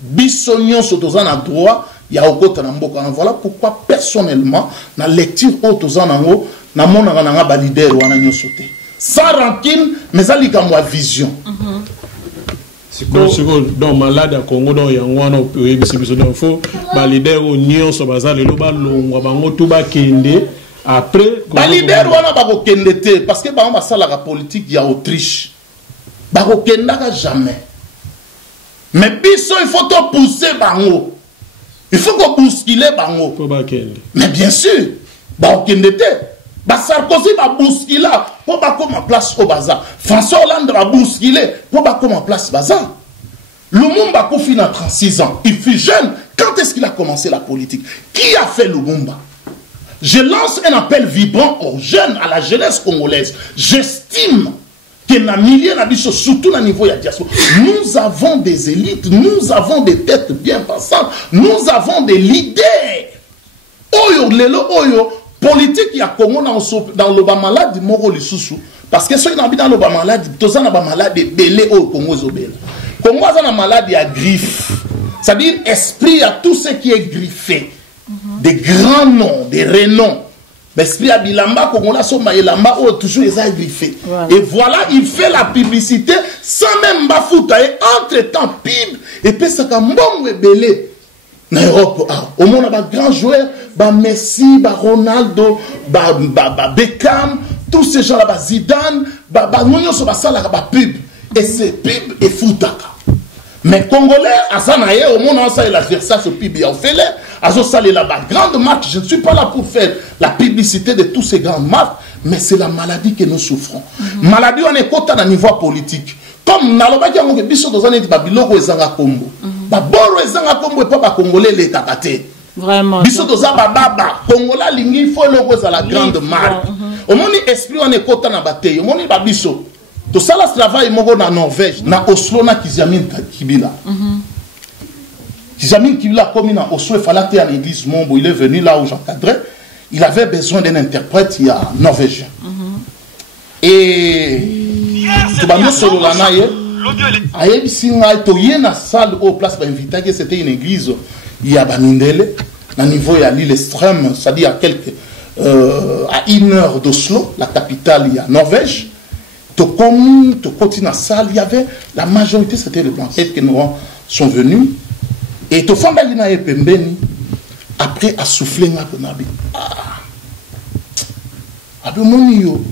Bissonion Sotozan a droit, il y a Okota Namboka. Voilà pourquoi, personnellement, dans la lecture Otozan Nango, na mon nanga balider ou ananyo sauté. Sans rancune, mais ça li comme vision. Donc malade à Congo donc il y a un pays donc faut valider au nion so bazar le loba longwa bango tout ba kende après valider wana ba ko kende te parce que ba ça la politique il y a Autriche ba ko kenda jamais mais biso il faut to pousser bango il faut ko bousculer bango pour ba kende mais bien sûr ba ko kende te ba Sarkozy ba bousculer pour ba comme en place au bazar. François Hollande va bousculer pour ba comme en place bazar. Lumumba Kofi a 36 ans. Il fut jeune. Quand est-ce qu'il a commencé la politique? Qui a fait Lumumba? Je lance un appel vibrant aux jeunes, à la jeunesse congolaise. J'estime que dans milieu surtout au niveau de la diaspora, nous avons des élites, nous avons des têtes bien passantes, nous avons des leaders. Oyo lelo oyo politique ya Congo dans le malade moko lisusu parce que ceux qui dans le malade toza na ba malade belé au Congo zobela Congo za na malade ya griffe c'est-à-dire esprit à tout ce qui est griffé des grands noms des renoms l'esprit à bilamba Congo so maelamba o toujours les a griffé et voilà il fait la publicité sans même bafuta et entre-temps pib et puis ça ka mbongo belé na Europe au monde a grand joueur Messi, Ronaldo, Beckham, tous ces gens-là, Zidane, nous sommes ça la pub. Et c'est pub et foutaka. Mais Congolais, Azanaye, au monde, on a fait ça, ce pub, on fait là. Ça, la grande marque, je ne suis pas là pour faire la publicité de tous ces grandes marques, mais c'est la maladie que nous souffrons. Maladie, on est content à niveau politique. Comme nalobaki yango biso tozana eti babiloko ezanga kombo. Baboro ezanga kombo et pas Congolais les takate. Vraiment. Biso toza baba Congolais lingi faut loko za la grande marque. Omoni esprit on est content na bateye. Omoni babiso. To sala travail moko na Norvège, na Oslo na Kiziamine Kibila. Kiziamine Kibila comme na Oslo il fallait aller à l'église Mombo, il est venu là où j'encadrais. Il avait besoin d'un interprète, il y a norvégien. Et solo la naye ayebi singa to yena salle au place invité que c'était une église il y a Bamindele à niveau il y a l'île extrême c'est-à-dire à quelques à 1 heure d'Oslo la capitale il y a Norvège to continue à salle il y avait la majorité c'était les blancs et que nous sont venus et to fanda lina e pembeni après à souffler nga ponabi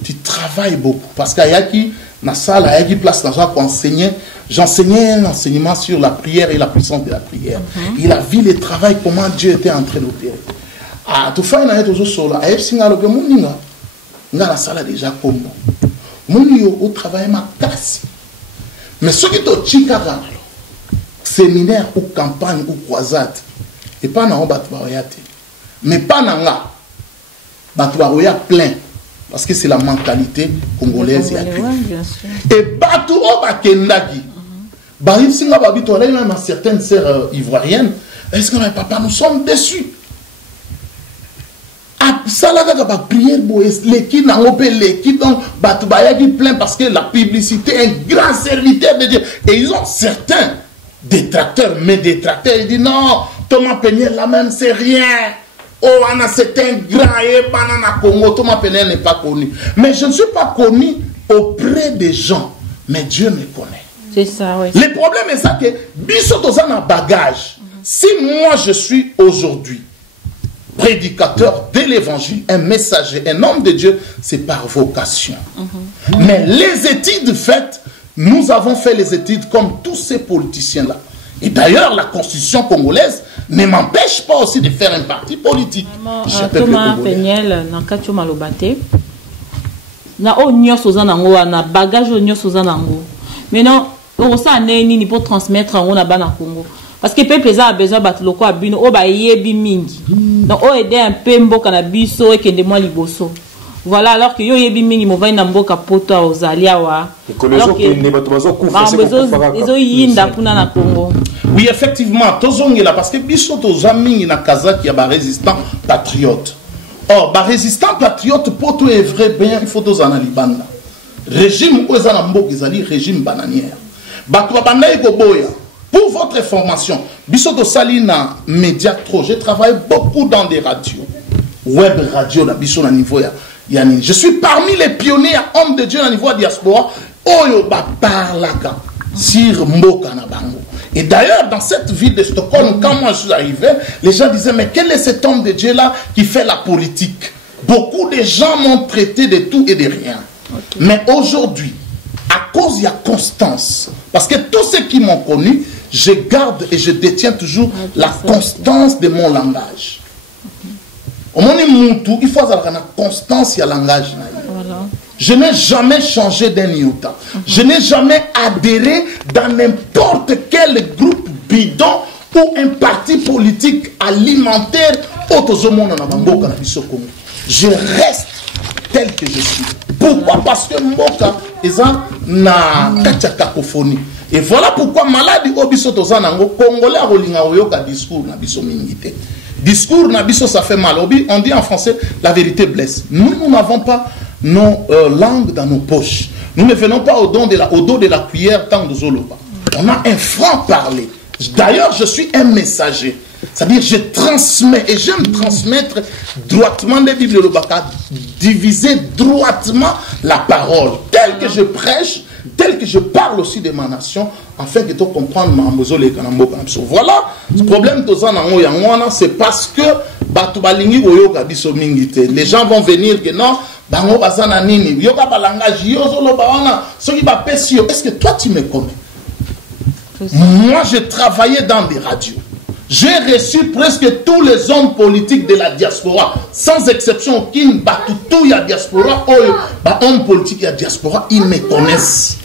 tu travailles beaucoup parce qu'il y a qui dans salle, il y a place pour enseigner. J'enseignais un enseignement sur la prière et la puissance de la prière. Il a vu le travail, comment Dieu était en train d'opérer. Ah, tout fait, il y a toujours cela. Il y a la salle déjà comme moi. Au travail, ma casse. Mais ceux qui sont chikara, séminaire ou campagne ou croisade, et pas dans le mais pas dans le plein. Parce que c'est la mentalité congolaise et africaine. Et bateau au bakendagi. Baril singa babito là même certaines sœurs ivoiriennes. Est-ce que papa nous sommes déçus? Ah ça là va prier l'équipe n'a pas l'équipe donc bateau bayagi plein parce que la publicité est un grand serviteur de Dieu. Et ils ont certains détracteurs, mais détracteurs ils disent non Thomas Peniel là même c'est rien. Oh, c'est un grand et banana Congo, Thomas Penel n'est pas connu. Mais je ne suis pas connu auprès des gens. Mais Dieu me connaît. C'est ça, oui. Le problème est ça que, bisotosan un bagage. Si moi je suis aujourd'hui prédicateur de l'évangile, un messager, un homme de Dieu, c'est par vocation. Mais les études faites, nous avons fait les études comme tous ces politiciens-là. Et d'ailleurs, la constitution congolaise ne m'empêche pas aussi de faire un parti politique. Thomas Peniel, Nakacho Malobate, na o nyos ozanango na bagage o nyos ozanango. Maintenant, on ça ni pour transmettre en na bana Congo. Parce que peuple a besoin battre loko abino o ba yebi mingi. Donc o aider un peu mboka na biso et kende moi liboso. Voilà, alors que yo yebi mingi mo va na mboka poto ozalia wa. Alors que oui, effectivement, parce que biso tozami na kazaki ya ba résistant patriote. Or, ba résistant patriote pour tout est vrai bien, il faut tozana libanda. Régime ou ezana mboka ezali régime bananière. Bato banda ikoboya. Pour votre information, biso tosali na média trop, je travaille beaucoup dans des radios. Web radio na biso na niveau ya yani, je suis parmi les pionniers hommes de Dieu à niveau de diaspora. Oyo ba parlaka sur mboka na bango. Et d'ailleurs, dans cette ville de Stockholm, quand moi je suis arrivé, les gens disaient, mais quel est cet homme de Dieu là qui fait la politique? Beaucoup de gens m'ont traité de tout et de rien. Mais aujourd'hui, à cause de la constance, parce que tous ceux qui m'ont connu, je garde et je détiens toujours la constance de mon langage. Il faut avoir la constance et le langage. Je n'ai jamais changé d'un iota. Je n'ai jamais adhéré dans n'importe quel groupe bidon ou un parti politique alimentaire. Je reste tel que je suis. Pourquoi? Parce que Mboka est na cacophonie. Et voilà pourquoi maladie obisotoza nango congolais rolinga oyoka discours na biso mingité. Discours na biso ça fait mal. On dit en français la vérité blesse. Nous n'avons pas nos langues dans nos poches. Nous ne venons pas au dos de la cuillère tant de Zoloba. On a un franc-parler. D'ailleurs, je suis un messager. C'est-à-dire, je transmets et j'aime transmettre droitement des Bibles de Baka, diviser droitement la parole, telle que je prêche, telle que je parle aussi de ma nation, afin que tu comprennes ma mozole et kanambo kanamso. Voilà, ce problème de Zanango Yangwana, c'est parce que bato balingi koyoka biso mingi te. Les gens vont venir que non, bango bazana nini, yoka ba langage yo zolo ba wana, soki ba pesi yo. Est-ce que toi tu me connais? Moi j'ai travaillé dans des radios. J'ai reçu presque tous les hommes politiques de la diaspora, sans exception aucune, tout ya diaspora, hommes politiques ya diaspora, ils me connaissent.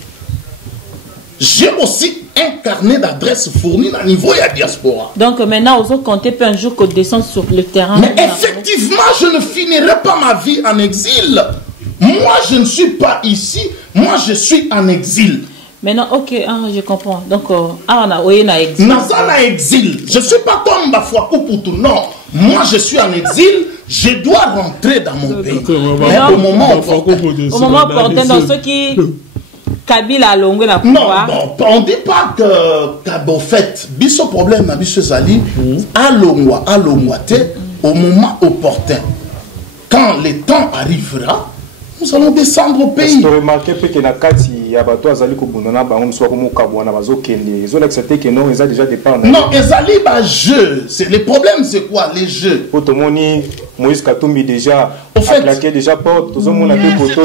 J'ai aussi un carnet d'adresses fourni à niveau de la diaspora. Donc maintenant, vous comptez un jour qu'on descend sur le terrain. Mais effectivement, je ne finirai pas ma vie en exil. Moi, je ne suis pas ici. Moi, je suis en exil. Maintenant, ok, je comprends. Donc, on a exil. Nazana exil. Je ne suis pas comme Bafouakou pour tout. Non. Moi, je suis en exil. Je dois rentrer dans mon pays. Mais au moment opportun, dans ceux qui... Kabila a longué la pouvoir. Non, on ne dit pas que, au fait, biso problème, biso Zali, à l'ongwa, au moment opportun. Quand le temps arrivera, nous allons descendre au pays. Est-ce que vous remarquez que dans il y a des gens qui ont déjà départ. Non, Ezali, jeu. Le problème, c'est quoi? Les jeux. Moïse Katumbi déjà a claqué déjà porte. Tout le monde a fait photo.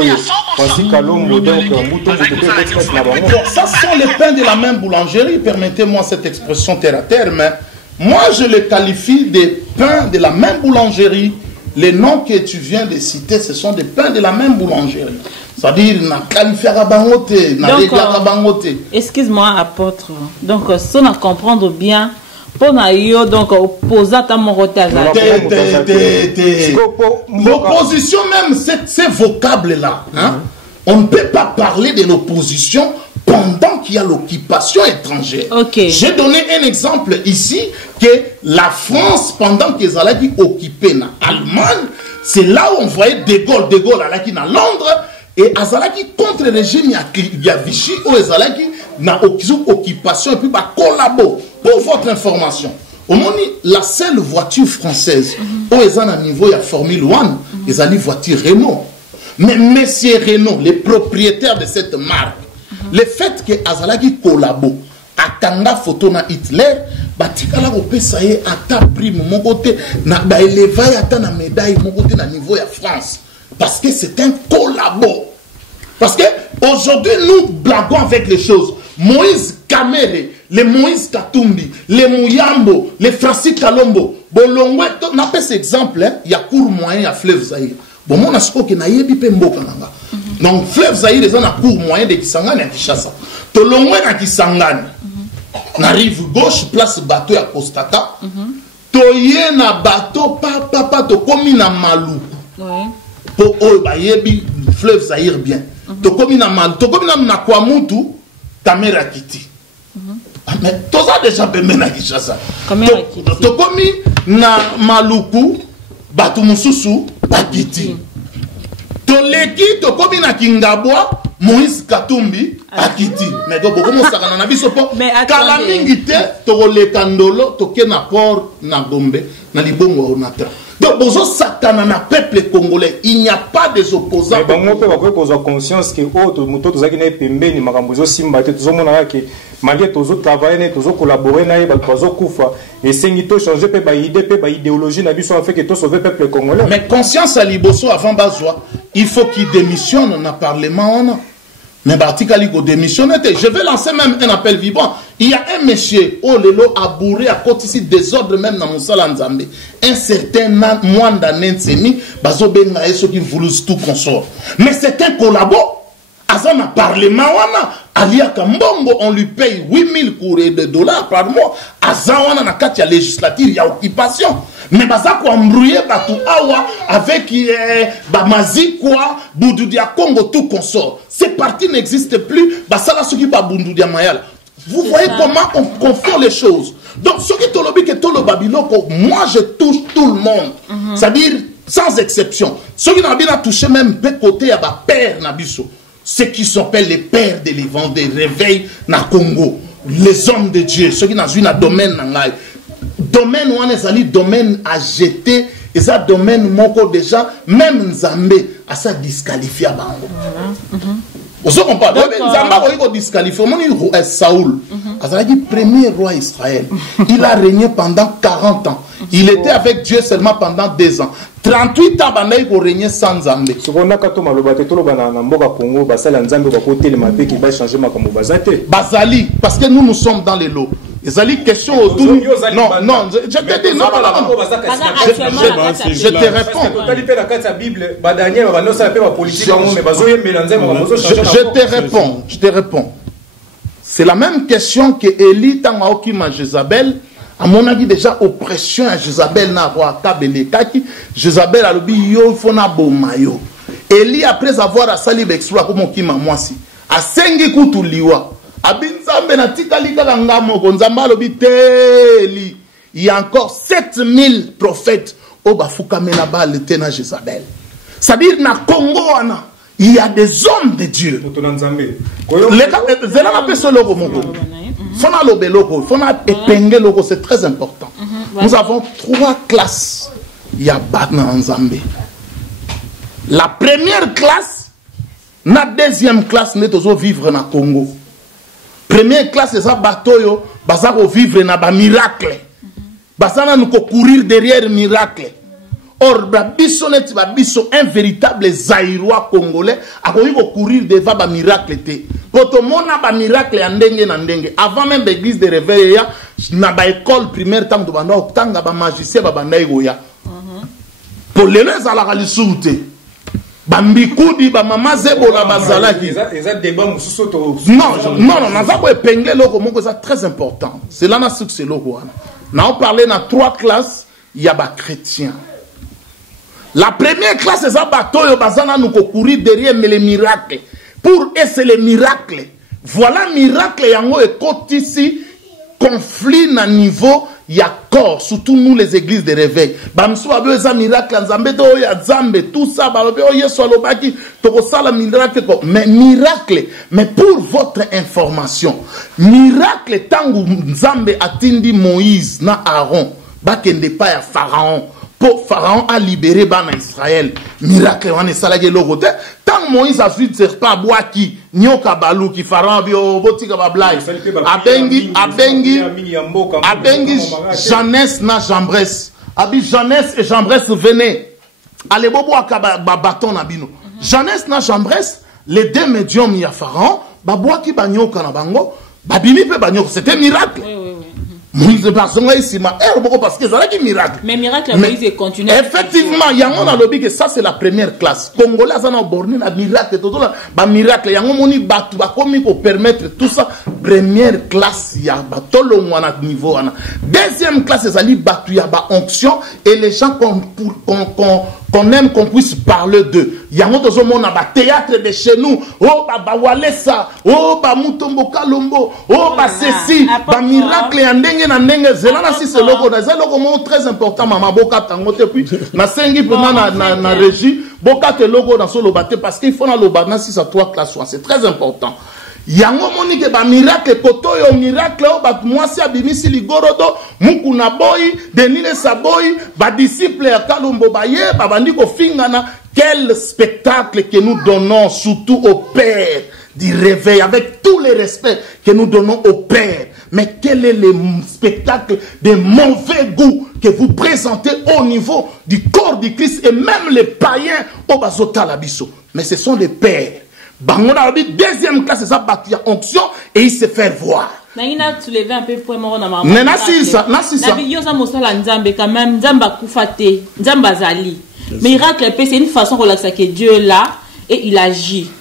Ça sont les pains de la même boulangerie. Permettez-moi cette expression terre à terre, mais moi je les qualifie des pains de la même boulangerie. Les noms que tu viens de citer, ce sont des pains de la même boulangerie. C'est-à-dire, na qualifié à bangote, na réglé à bangote. Excuse-moi, apôtre. Donc, si on a comprendre bien, pour nous, donc, opposer à mon retard. L'opposition même, ces vocables-là, hein, on ne peut pas parler de l'opposition pendant qu'il y a l'occupation étrangère. Okay. J'ai donné un exemple ici que la France, pendant qu'ils allaient occuper l'Allemagne, c'est là où on voyait De Gaulle allait à Londres et Azalaki contre le régime il y a Vichy où Azalaki na occupation et puis bah collabo. Pour votre information, au moment la seule voiture française où ils ont un niveau il y a Formule 1, ils ont une voiture Renault. Mais Monsieur Renault, les propriétaires de cette marque, le fait que Azalaki collabo à Kanga photo na Hitler, batikala kopesaye ata prime mon côté na ba élevé ata na médaille mon côté na niveau ya France parce que c'est un collabo. Parce que aujourd'hui nous blaguons avec les choses. Moïse Kamere, les Moïse Katumbi, les Mouyambo, les Francis Kalombo, Bolongwe, on a cet exemple, il y a cours moyen, il y a fleuve Zaïre. Bon, mon asko que na yebi pe mboka nanga. Donc fleuve Zaïre les on a cours moyen de Kisangani à Kinshasa. Tolongwe na Kisangani. Na rive gauche place bateau à Kostaka. Toye na bateau papa to komi na Maluku. Pour oh ba yebi fleuve Zaïre bien. To komi na Maluku, to komi na Kwamutu, Kamera Kiti. Mais tout ça déjà peut mener à Kinshasa. To komi na Maluku, bateau mususu Akiti. Toleki to komi na Kingabwa, Moïse Katumbi Akiti. Mais donc comment ça kana na biso po kala mingi te to le kandolo to ke na port na Gombe na libongo onatra. Donc bozo sakana na peuple congolais, il n'y a pas des opposants. Mais bon peut avoir cause conscience que autre moto to zaki na pembeni makambo zo simba te to mona ke malgré tozo travailler tozo collaborer na ba tozo kufa et sengito changer pe ba idée pe ba idéologie na biso en fait que to sauver peuple congolais. Mais conscience à Liboso avant Bazwa, il faut qu'il démissionne on a parlement on a. Mais Bartikaliko démissionne. Je vais lancer même un appel vivant. Il y a un monsieur, oh lelo, a bourré à côté ici, désordre même dans mon salon Nzambe. Un certain Mwanda Nenseni, Bazo Benga et ceux qui voulaient tout consort. Mais c'est un collabo. Azana parlement, Alia Kambongo, on lui paye 8000 $, par mois. Azana na katia législative, il y a occupation. Mais baza ko embrouiller batu awa avec Bamazikwa, Boudoudia Congo tout consort. Ces partis n'existent plus. Basala soki ba Boudoudia Mayala. Vous voyez comment on confond les choses. Donc ce qui tolobi que tolo babiloko, moi je touche tout le monde. C'est-à-dire sans exception. Ceux qui n'ont pas touché même peu côté à ba père nabiso. Ceux qui s'appellent les pères de l'évangile, des réveils na Congo, les hommes de Dieu, ceux qui n'ont eu un domaine nangai. Domaine où on est allé, domaine à jeter, et ça domaine moko déjà, même Nzambe, à ça disqualifié à Bango. Vous comprenez? Nzambe a disqualifié. Saoul, il premier roi Israël. Il a régné pendant 40 ans. Il était avec Dieu seulement pendant 2 ans. 38 ans, il a régné sans Nzambe. Bazali, parce que nous sommes dans les lots. Bazali, question autour. Non, non, je te dis, non, non, non. Je te réponds. Je te réponds. C'est la même question que Élie Tangaokima Jézabel. À mon avis, déjà, oppression à Jézabel n'a roi Kabele Kaki. Jézabel a le bio, il faut na bomayo. Élie, après avoir assali l'exploit comme Okima Mwasi, a sengi kutu liwa. Abinzambe na tikali kalanga moko, nzamba lobi teli. Il y a encore 7000 prophètes au Bafuka Menaba, le tena Jézabel. C'est-à-dire, na Congo, il y a des hommes de Dieu. C'est très important. Nous avons 3 classes. Il y a Batna en Zambie. La première classe, la deuxième classe, nous devons vivre dans le Congo. Première classe, c'est ça, Batoyo, nous vivre dans un miracle. Nous courir derrière miracle. Or, Babiso n'est pas un véritable Zaïrois congolais, a courir devant un miracle. Quand on a un miracle, avant même l'église de réveil, dans l'école primaire, tant de magicien, pour les gens à la réalité. Bambikoudi, Bamama Zebola Bazalaki. Non, c'est très important. C'est là que c'est le roi. Nous avons parlé dans 3 classes, il y a des chrétiens. La première classe, c'est ça, nous courir derrière les miracles. Pour eux, c'est les miracles. Voilà, miracle, yango et côté ici, conflit na niveau, il y a corps, surtout nous, les églises de réveil. Bamsou a besoin de miracle, tout ça, mais miracle, mais pour votre information, miracle, tant que Nzambe attendi Moïse, na Aaron, bakende pa ya Pharaon, pour Pharaon a libéré Bana Israël. Miracle, on est salagé le côté. Tant Moïse a su dire pas boaki, nyoka balou qui Pharaon bio botika bablai. Abengi, Jeannès na Jambres. Abi Jeannès et Jambres venaient. Allez bobo akaba bâton na bino. Jeannès na Jambres, les 2 médiums ya Pharaon, baboaki banyoka na bango, babimi pe banyoka, c'était miracle. Moïse parce que c'est un miracle. Mais miracle, Moïse continue. Effectivement, il y a un lobby que ça c'est la première classe. Congolais, ça n'a borné la miracle, tout ça. Miracle, il y a un moni batu, comme pour permettre tout ça. Première classe, il y a tout le niveau. Deuxième classe, c'est ali batu, il y a onction et les gens qu'on aime qu'on puisse parler d'eux. Il y a un autre monde à théâtre de chez nous. Oh, bah Walesa, oh, bah Mutombo Kalombo, oh, bah ceci, bah miracle et andenge na ndenge zelana si c'est logo très important maman boka tango te puis na sengi pendant na régie boka te logo dans solo baté parce qu'il faut na lobana si ça 3 classes c'est très important. Yango moni ke ba miracle koto yo miracle o ba moi si abimisi ligorodo mukuna boy denile saboy ba disciple ya Kalombo baye ba bandi ko fingana. Quel spectacle que nous donnons surtout au Père du réveil avec tous les respects que nous donnons au Père. Mais quel est le spectacle de mauvais goût que vous présentez au niveau du corps du Christ et même les païens au Bazota Labiso. Mais ce sont des pères. Bangona deuxième classe, c'est ça, bâtir onction et il se fait voir. Naina soulevé un peu pour moi dans ma nasi ça. Yosa mosala nzambe quand même nzamba kufate nzamba zali. Miracle c'est une façon relaxée que Dieu est là et il agit.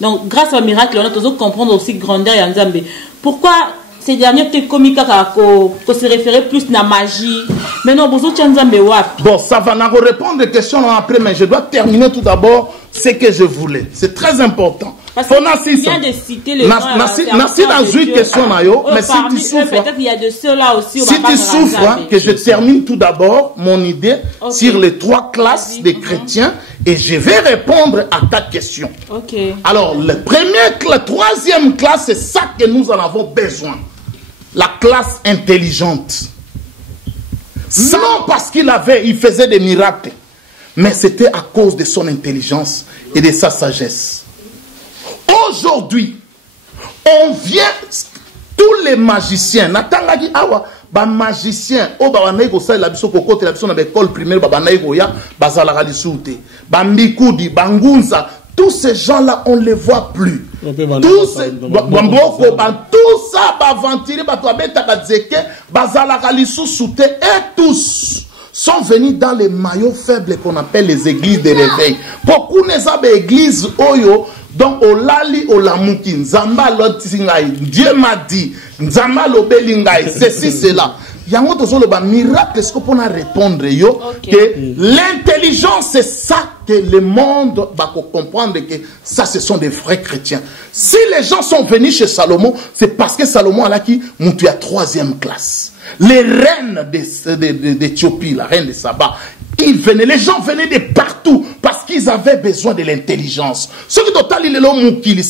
Donc grâce au miracle on a toujours comprendre aussi grandeur et nzambe. Pourquoi ces derniers peut-être comiques qu'on se référait plus à la magie. Mais non, bon, ça va nous répondre des questions après, mais je dois terminer tout d'abord ce que je voulais. C'est très important. Parce que tu viens de citer les question, mais si tu souffres, peut-être il y a de ceux-là aussi. Si tu souffres, que je termine tout d'abord mon idée sur les 3 classes des chrétiens et je vais répondre à ta question. Alors, la 3e classe, c'est ça que nous en avons besoin. La classe intelligente. Non parce qu'il faisait des miracles, mais c'était à cause de son intelligence et de sa sagesse. Aujourd'hui, on vient, tous les magiciens, Natangaki Awa, ba magicien o ba banayi ko sala biso ko côté la biso na école primaire ba banayi ko ya bazala ka lisute ba mbikudi bangunza tous ces gens là on les voit plus tous ces bamboko tout ça ba ventile ba to beta ka zeke bazala ka lisute et tous sont venus dans les maillots faibles qu'on appelle les églises de réveil. Beaucoup n'ont églises oyo donc olali olamuki nzamba lotingai Dieu m'a dit nzamba lobelingai ceci cela. Yango tozolo ba miracle est-ce qu'on peut répondre yo que l'intelligence c'est ça que le monde va comprendre que ça ce sont des vrais chrétiens. Si les gens sont venus chez Salomon, c'est parce que Salomon a là qui monte à 3e classe. Les reines d'Éthiopie, la reine de Saba, ils venaient, les gens venaient de partout parce qu'ils avaient besoin de l'intelligence. Ce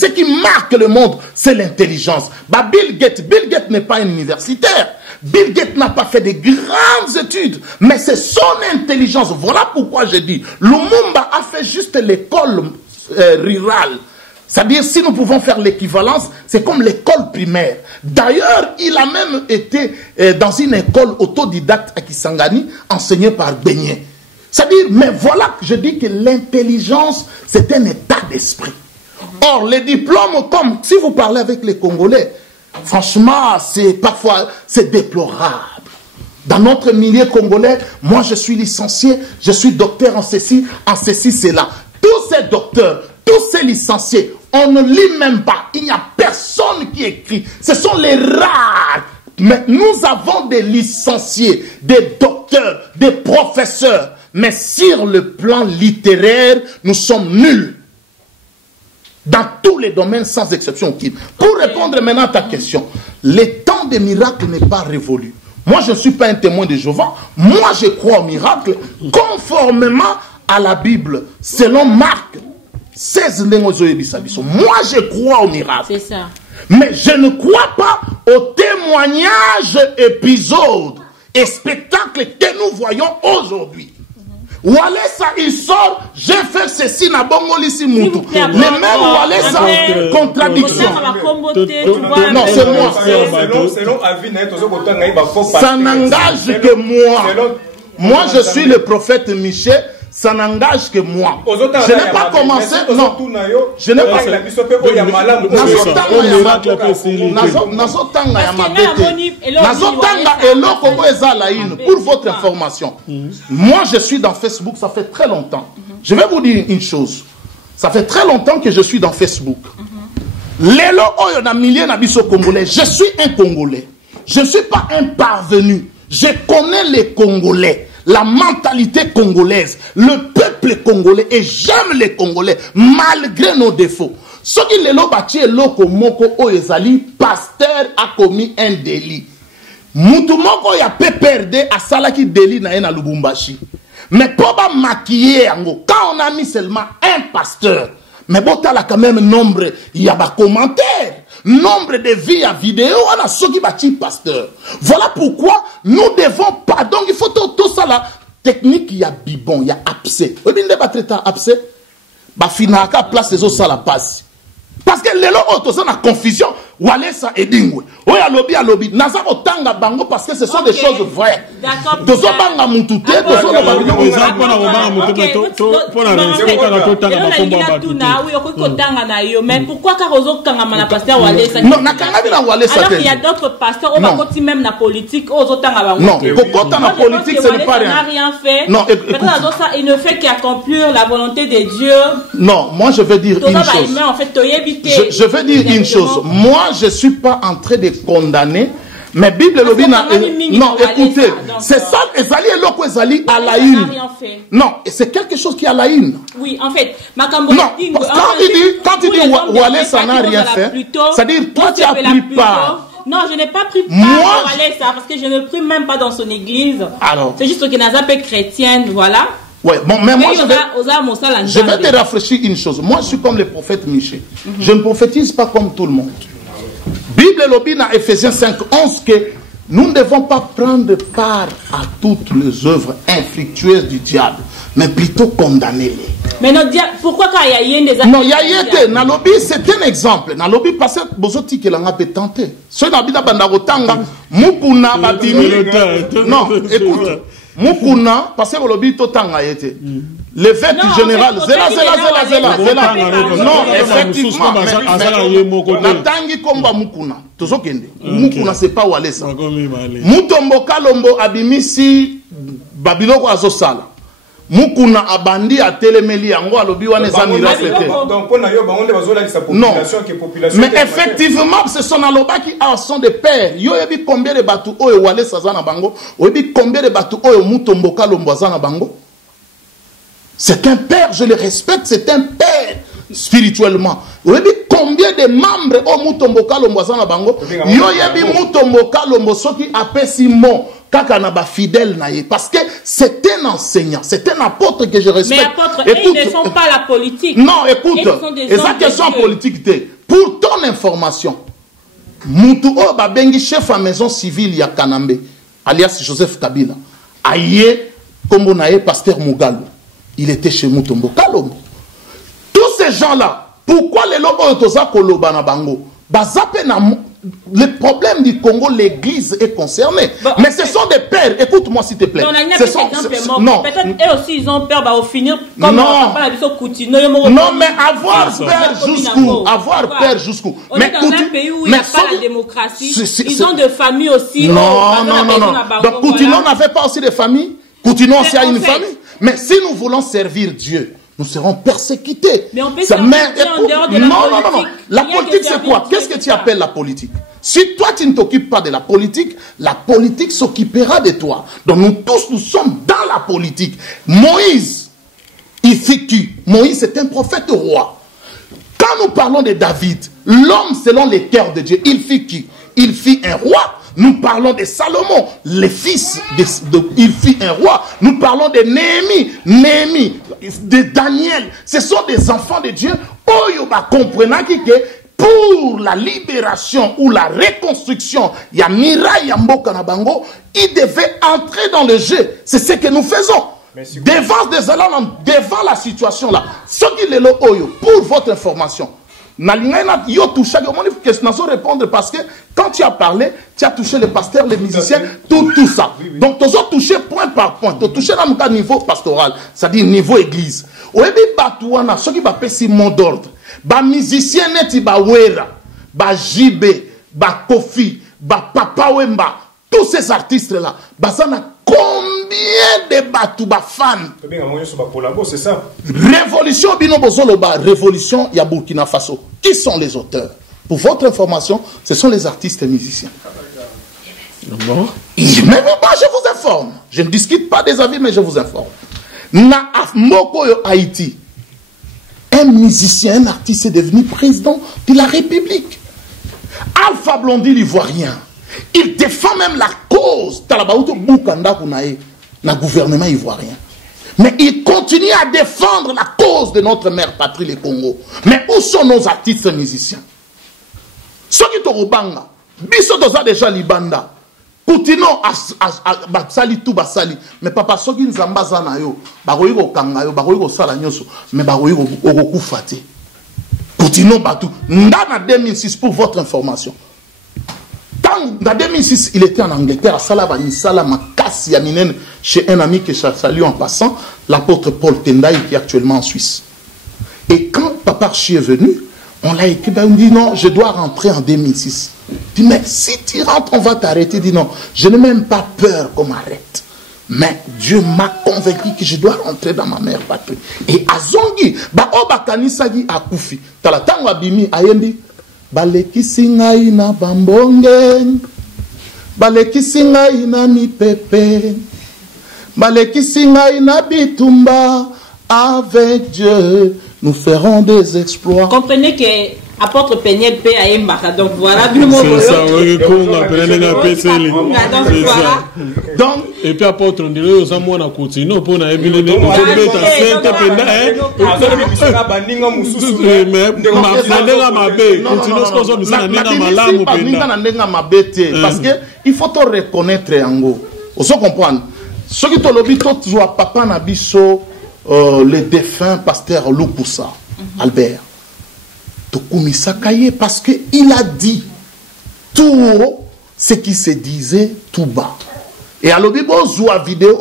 qui marque le monde, c'est l'intelligence. Bah, Bill Gates n'est pas un universitaire. Bill Gates n'a pas fait de grandes études, mais c'est son intelligence. Voilà pourquoi je dis, Lumumba a fait juste l'école rurale. C'est-à-dire, si nous pouvons faire l'équivalence, c'est comme l'école primaire. D'ailleurs, il a même été dans une école autodidacte à Kisangani, enseignée par Beignet. C'est-à-dire, mais voilà que je dis que l'intelligence, c'est un état d'esprit. Or, les diplômes, comme si vous parlez avec les Congolais, franchement, parfois, c'est déplorable. Dans notre milieu congolais, moi, je suis licencié, je suis docteur en ceci, cela. Tous ces docteurs, tous ces licenciés, on ne lit même pas. Il n'y a personne qui écrit. Ce sont les rares. Mais nous avons des licenciés, des docteurs, des professeurs. Mais sur le plan littéraire, nous sommes nuls. Dans tous les domaines, sans exception. Pour répondre maintenant à ta question, le temps des miracles n'est pas révolu. Moi, je ne suis pas un témoin de Jéhovah. Moi, je crois au miracle conformément à la Bible, selon Marc 16. Moi, je crois au miracle. C'est ça. Mais je ne crois pas aux témoignages, épisodes et spectacles que nous voyons aujourd'hui. Walesa, il sort, j'ai fait ceci, na bongo lisi moutou. Les mêmes Walesa, contradiction. Non, c'est moi. Ça n'engage que moi. Moi, je suis le prophète Michel. Ça n'engage que moi. Je n'ai pas commencé. Non. Je n'ai pas. Pour votre information. Moi, je suis dans Facebook, ça fait très longtemps. Je vais vous dire une chose. Ça fait très longtemps que je suis dans Facebook. Lelo oyo na milieu na biso congolais. Je suis un Congolais. Je ne suis pas un parvenu. Je connais les Congolais. La mentalité congolaise, le peuple congolais, et j'aime les Congolais, malgré nos défauts. Ce qui les lobati et loko moko oyezali, pasteur a commis un délit. Moutoumoko ya pe perdre à salaki délit na Lubumbashi. Mais pour pas maquiller, quand on a mis seulement un pasteur, mais bon, t'as là quand même nombre, il y a des commentaires. Nombre de vies à vidéo, on a ceux qui bâtit pasteur. Voilà pourquoi nous devons pas. Donc il faut tout ça là. Technique, il y a bibon, il y a abcès. Vous avez pas traité abcès? Bah, finaka place les autres ça la passe. Parce que les autres sont en confusion. Walesa et Dingwe. Oui, à lobby. Naza otanga bango parce que ce sont des choses vraies. D'accord. Dozo banga mutute, dozo banga mais pourquoi Karozo Kangama na pasteur Walesa? Non, na Kangami na Walesa. Alors il y a d'autres pasteurs, on va continuer même la politique, aux tanga bango. Non, quand on a politique, ce n'est pas rien. Il n'a rien fait. Non, ça, il ne fait qu'accomplir la volonté de Dieu. Non, moi je veux dire une chose. Je veux dire une chose. Moi, je ne suis pas en train de condamner, mais Bible Lobina. Non, écoutez, c'est ça, Ezali et Loko Ezali à la une. Non, c'est quelque chose qui est à la une. Oui, en fait, non, quand il dit Walesa n'a rien fait, c'est-à-dire, toi tu as pris part. Non, je n'ai pas pris part à Walesa parce que je ne prie même pas dans son église. C'est juste que Nazapé chrétienne, voilà. Ouais, bon, mais moi, je vais te rafraîchir une chose. Moi, je suis comme le prophète Michel. Je ne prophétise pas comme tout le monde. Bible lobby dans Ephésiens 5:11 que nous ne devons pas prendre part à toutes les œuvres infructueuses du diable, mais plutôt condamnez-les. Mais non, pourquoi quand il y a des non, il y a été, Nalobi, c'est un exemple. Nalobi, parce que Bozoti qui l'a tenté. Ce Nabida Bandarotanga, Mukuna, Babimi. Non, écoute, Mukuna, parce que Bolobi Totanga a été. L'évêque général, Zela. Non, effectivement, Natangi Komba Mukuna. Tozokende. Mukuna, c'est pas où aller ça. Mutombo Kalombo Abimisi, Babiloko Azosala. Mukuna abandi a telemeli yango alobi wana eza miracete. Non. Mais effectivement, ce sont aloba qui sont des pères. Yo yebi combien de batou oyo wale sazana bango, yebi combien de batou oyo mutombo kalombo zana bango. C'est un père, je le respecte, c'est un père spirituellement. Yebi combien de membres o mutombo kalombo zana bango, yo yebi mutombo kalombo soki apesi mo. Fidèle, parce que c'est un enseignant, c'est un apôtre que je respecte. Mais apôtres, ils ne font pas la politique. Non, écoute, et ça question politique. Pour ton information, Moutou Babengi, chef à maison civile ya Kanambe, alias Joseph Kabila, aïe, comme on a pasteur Mugalo, il était chez Moutombo Kalombo. Tous ces gens-là, pourquoi les lobos toza koloba na bango? Bazape na le problème du Congo, l'église est concernée. Bon, mais ce sont des pères. Écoute-moi s'il te plaît. Non, peut-être eux aussi ils ont peur de finir comme non, mais avoir peur jusqu'où? Avoir peur jusqu'où? On est dans un pays où il n'y a pas la démocratie. Ils ont des familles aussi. Non. Donc Coutinho n'avait pas aussi des familles. Coutinho aussi a une famille. Mais si nous voulons servir Dieu, nous serons persécutés. Mais on peut servir Dieu en dehors de la politique. Non. La politique, c'est quoi? Qu'est-ce que tu appelles la politique? Si toi, tu ne t'occupes pas de la politique s'occupera de toi. Donc nous tous, nous sommes dans la politique. Moïse, il fit qui? Moïse est un prophète roi. Quand nous parlons de David, l'homme selon les cœurs de Dieu, il fit qui? Il fit un roi. Nous parlons de Salomon, le fils il fit un roi. Nous parlons de Néhémie, de Daniel. Ce sont des enfants de Dieu. Oyoba comprenant que pour la libération ou la reconstruction, il y a Mirai Yamboka Nabango, il devait entrer dans le jeu. C'est ce que nous faisons. Devant la situation là. Ce qui est le Oyo, pour votre information. Yo touché, répondre parce que quand tu as parlé, tu as touché les pasteurs, les musiciens, tout ça. Donc tu as touché point par point, tu as touché dans le niveau pastoral, c'est-à-dire niveau église. Oebi batouana, ce qui va passer mot d'ordre. Ba musicien neti ba wera, ba Jibé, ba Kofi, ba Papa Wemba, tous ces artistes là, bazana combien de batou ba fans? C'est ça. Révolution bino bozoloba, révolution ya Burkina Faso. Qui sont les auteurs? Pour votre information, ce sont les artistes et musiciens. Bon. Mais moi, je vous informe. Je ne discute pas des avis, mais je vous informe. Na Moko Haïti, un musicien, un artiste est devenu président de la République. Alpha Blondy, l'Ivoirien, il défend même la cause Talabaouto Boukanda Kounae, le gouvernement ivoirien. Mais il continue à défendre la cause de notre mère patrie, le Congo. Mais où sont nos artistes musiciens? Ceux qui sont au Banga, Biso doza déjà Libanda, Poutino basali tout basali, mais papa ceux qui nzamba zana yo, baroyiko kanga yo, baroyiko sala nyoso, mais baroyiko okufate. Poutino batu, ndana 2006 pour votre information. En 2006, il était en Angleterre, à Salaba, Makassi Yaminen, chez un ami que je salue en passant, l'apôtre Paul Tendai, qui est actuellement en Suisse. Et quand Papa Archie est venu, on l'a écrit, on dit non, je dois rentrer en 2006. Il dit, mais si tu rentres, on va t'arrêter. Il dit non, je n'ai même pas peur qu'on m'arrête. Mais Dieu m'a convaincu que je dois rentrer dans ma mère patrie. Et à Zongi, Baobakanissagi a Koufi, Talatango Abimi, Ayendi, balekisi ngai na bambonge, balekisi ngai na mipepe, balekisi ngai na bitumba, avec Dieu nous ferons des exploits. Comprenez que apôtre Peniel P a Mbaka, donc voilà. C'est ça, oui, qu'on appelle un ça. Donc, et puis apôtre, on dirait aux amours à continuer pour na ebile de mais parce que il faut te reconnaître yango. On se comprendre. Ce qui te lobby, toi, tu vois, papa Nabiso, le défunt pasteur Lukusa, Albert. Parce qu'il a dit tout haut ce qui se disait tout bas. Et à l'obibo zoua vidéo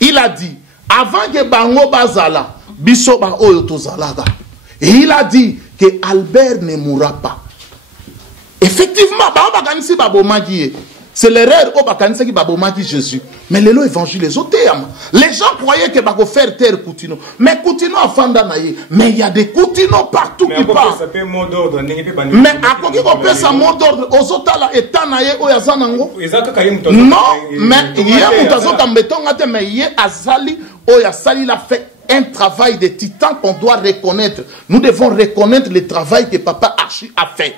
il a dit avant que bango bazala biso ba oyo tozalaga. Et il a dit que Albert ne mourra pas. Effectivement, c'est l'erreur au bakanisa qui babomaki Jésus. Mais les évangile les autres. Les gens croyaient que bako faire terre Koutino. Mais Koutino a fanda naïe. Mais il y a des Koutino partout qui partent. Mais à quoi qui peut ça mot d'ordre aux autres là état naïe au yazanango. Non, mais il y a mutazota meton ate mais il y a azali au yazali l'a fait un travail de titan qu'on doit reconnaître. Nous devons reconnaître le travail que papa Archie a fait.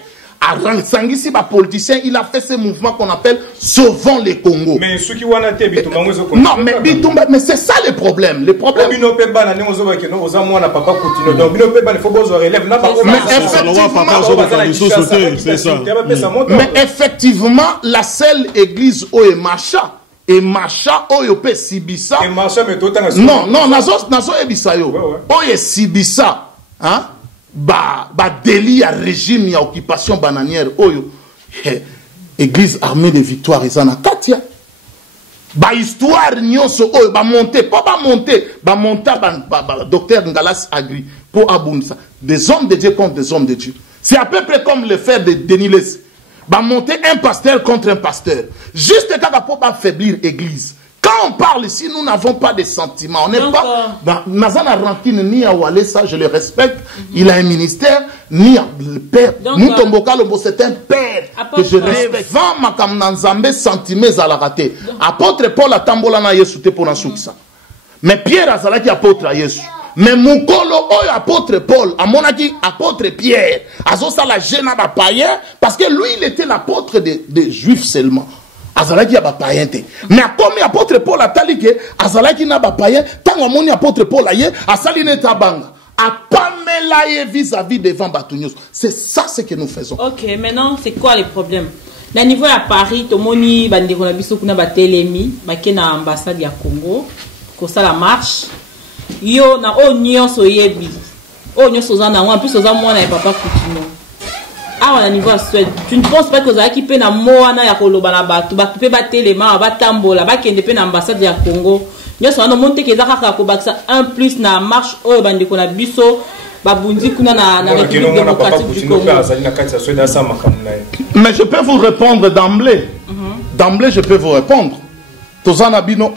Sangisi, politicien, il a fait ce mouvement qu'on appelle Sauvons les Congo. Mais ceux qui ont été non, mais c'est ça le problème. Le problème. Mais effectivement, la seule église où est Macha. Et Macha, Oyope Sibisa. Non, Nazo Ebisayo. Oye Sibisa. Hein? Délit à régime et à occupation bananière oyo église armée de victoire ezana katia histoire nyonso oyo monter docteur Ngalas Agri pour abundisa des hommes de Dieu contre des hommes de Dieu. C'est à peu près comme le frère de Denis Les monter un pasteur contre un pasteur juste pour affaiblir l'église. Quand on parle ici, nous n'avons pas de sentiments. On n'est pas dans Nazana Rankine ni à Walesa, je le respecte. Il a un ministère, ni à le père. Moutomboka Lobo, c'est un père que je respecte. Vent makam nanzambe sentiments à la raté. Apôtre Paul a tambola na Yesu te pour ça. Mais Pierre a qui apôtre à Yesu. Mais Moukolo oyo apôtre Paul, à mon avis apôtre Pierre, azosa la gêne à païen parce que lui il était l'apôtre des Juifs seulement. Azalaki ya bapayen te. Mais comme apôtre Paul atali ke azalaki na bapayen, tant amoni apôtre Paul aye, asali ne tabanga. A pamela ye vis-à-vis devant Batunios. C'est ça ce que nous faisons. OK, maintenant c'est quoi les problèmes? Na niveau à Paris, tomoni bandeko na biso kuna batelemi, bakena ambassade ya Congo, ko ça la marche. Yo na o nyonso yebi. O nyonso za na en plus oza mwana ya papa Koutino. Ah, on a niveau à Suède. Tu ne penses pas que ça qui peine à Moana ya koloba na batu, batu pe batelema, batambola, bakende pe na ambassade ya Congo. Nous sommes monté que zaka ko baksa un plus na marche o bande ko na biso babundi kuna na République démocratique du Congo. Mais je peux vous répondre d'emblée. D'emblée, je peux vous répondre. Tozana bino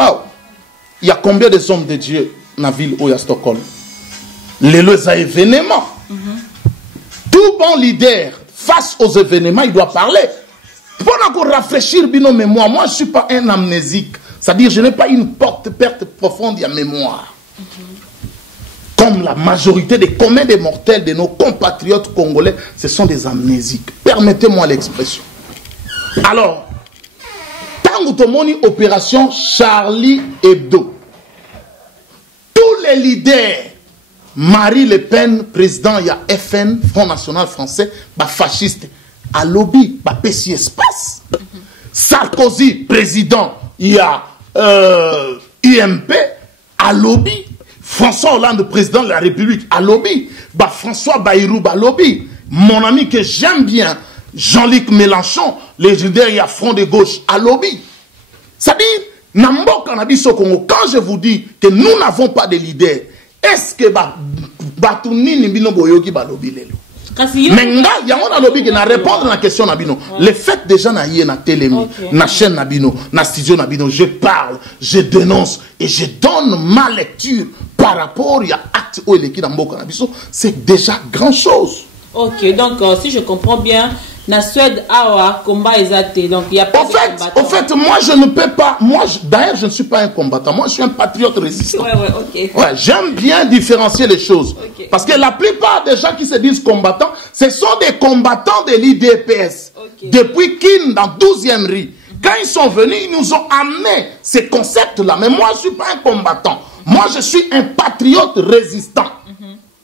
il y a combien de hommes de Dieu dans la ville où il y a Stockholm? Les événements. Tout bon leader face aux événements, il doit parler. Pour encore rafraîchir bino mémoire, moi je ne suis pas un amnésique. C'est-à-dire je n'ai pas une perte profonde de mémoire. Comme la majorité des communs des mortels de nos compatriotes congolais, ce sont des amnésiques. Permettez-moi l'expression. Alors, tant que moni opération Charlie Hebdo, tous les leaders, Marie Le Pen, président, il y a FN, Front National Français, fasciste, à lobby, PC espace. Sarkozy, président, il y a UMP, à lobby. François Hollande, président de la République, à lobby. François Bayrou, à lobby. Mon ami que j'aime bien, Jean-Luc Mélenchon, légendaire, il y a Front de gauche, à lobby. C'est-à-dire, quand je vous dis que nous n'avons pas de leader, est-ce que Batouni Nibino Boyoki Balobi Lelo? Mais il y a un lobby qui n'a répondu à la question Nabino. Le fait déjà na yé na télémi, na chaîne Nabino, na studio Nabino, je parle, je dénonce et je donne ma lecture par rapport à l'acte où il est qui dans Mboka Nabiso, c'est déjà grand chose. Ok, donc si je comprends bien, la Suède a combat exalté, donc il y a pas au fait, moi je ne peux pas, d'ailleurs je ne suis pas un combattant, moi je suis un patriote résistant. Ouais, j'aime bien différencier les choses. Parce que la plupart des gens qui se disent combattants, ce sont des combattants de l'IDPS. Depuis Kin, dans 12e rue. Quand ils sont venus, ils nous ont amené ces concepts-là. Mais moi je ne suis pas un combattant. Moi je suis un patriote résistant.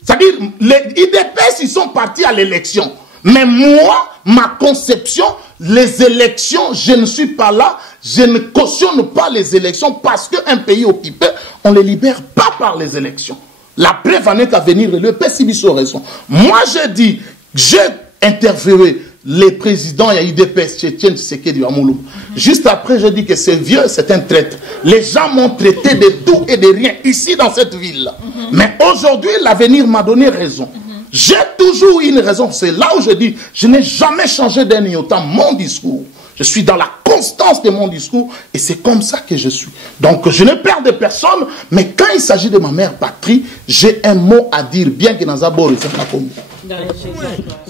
C'est-à-dire, les IDPS, ils sont partis à l'élection. Mais moi, ma conception, les élections, je ne suis pas là, je ne cautionne pas les élections parce qu'un pays occupé, on ne les libère pas par les élections. La preuve en est à venir, le PCB raison. Moi, je dis, j'ai interviewé les présidents, il y a eu des Tchétchènes, Tshisekedi, Amoulou. Juste après, je dis que c'est vieux, c'est un traître. Les gens m'ont traité de tout et de rien ici dans cette ville. Mais aujourd'hui, l'avenir m'a donné raison. J'ai toujours une raison. C'est là où je dis, je n'ai jamais changé d'un iota mon discours. Je suis dans la constance de mon discours et c'est comme ça que je suis. Donc je ne perds de personne, mais quand il s'agit de ma mère patrie, j'ai un mot à dire, bien que dans un bord, c'est pas comme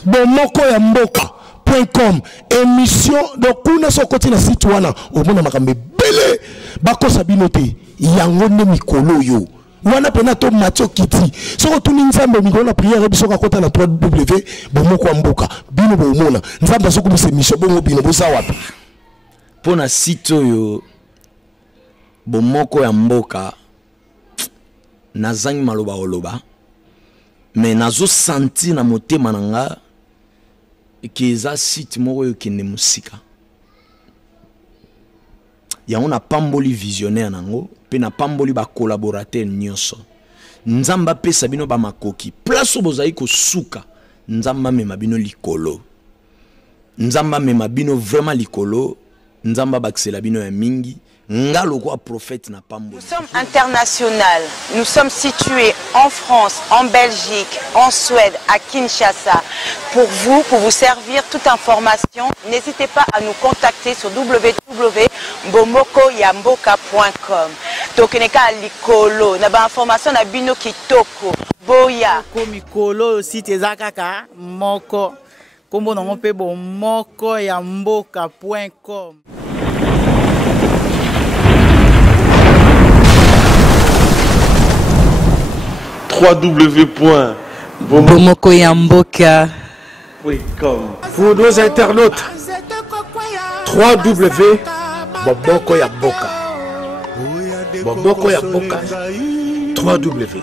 Bomoko ya mboka.com émission donc kuna so côté na site wana omona makambe belé bakosa binote yango ne mikolo yo wana pena to matio kiti soko tuni nzambe mikolo na prière biso ka kota na 3W bomoko ya mboka bino bomona nzambe soko bise mission bongo bino bosa wapi pona site yo bomoko ya mboka nazangi maloba oloba mais nazo senti na motema nanga que eza site moko yo kende musika ya on a pamboli visionnaire nango pe na pamboli ba collaborateur nyonso nzamba pesa bino ba makoki place bozai ko suka nzamba mema bino likolo nzamba mema bino vraiment likolo nzamba baksela bino ya mingi ngalo kwa prophète na pamboli. Nous sommes international. Nous sommes situés en France, en Belgique, en Suède, à Kinshasa. Pour vous servir toute information, n'hésitez pas à nous contacter sur www.bomokoyamboka.com. Tokeneka likolo, na ba information na bino kitoko. Boya. Komikolo site ezakaka moko. Kombo nango pe bomokoyamboka.com. www.bomokoyamboka.com. Pour nos internautes, www.bomokoyamboka. Bomokoyamboka 3W.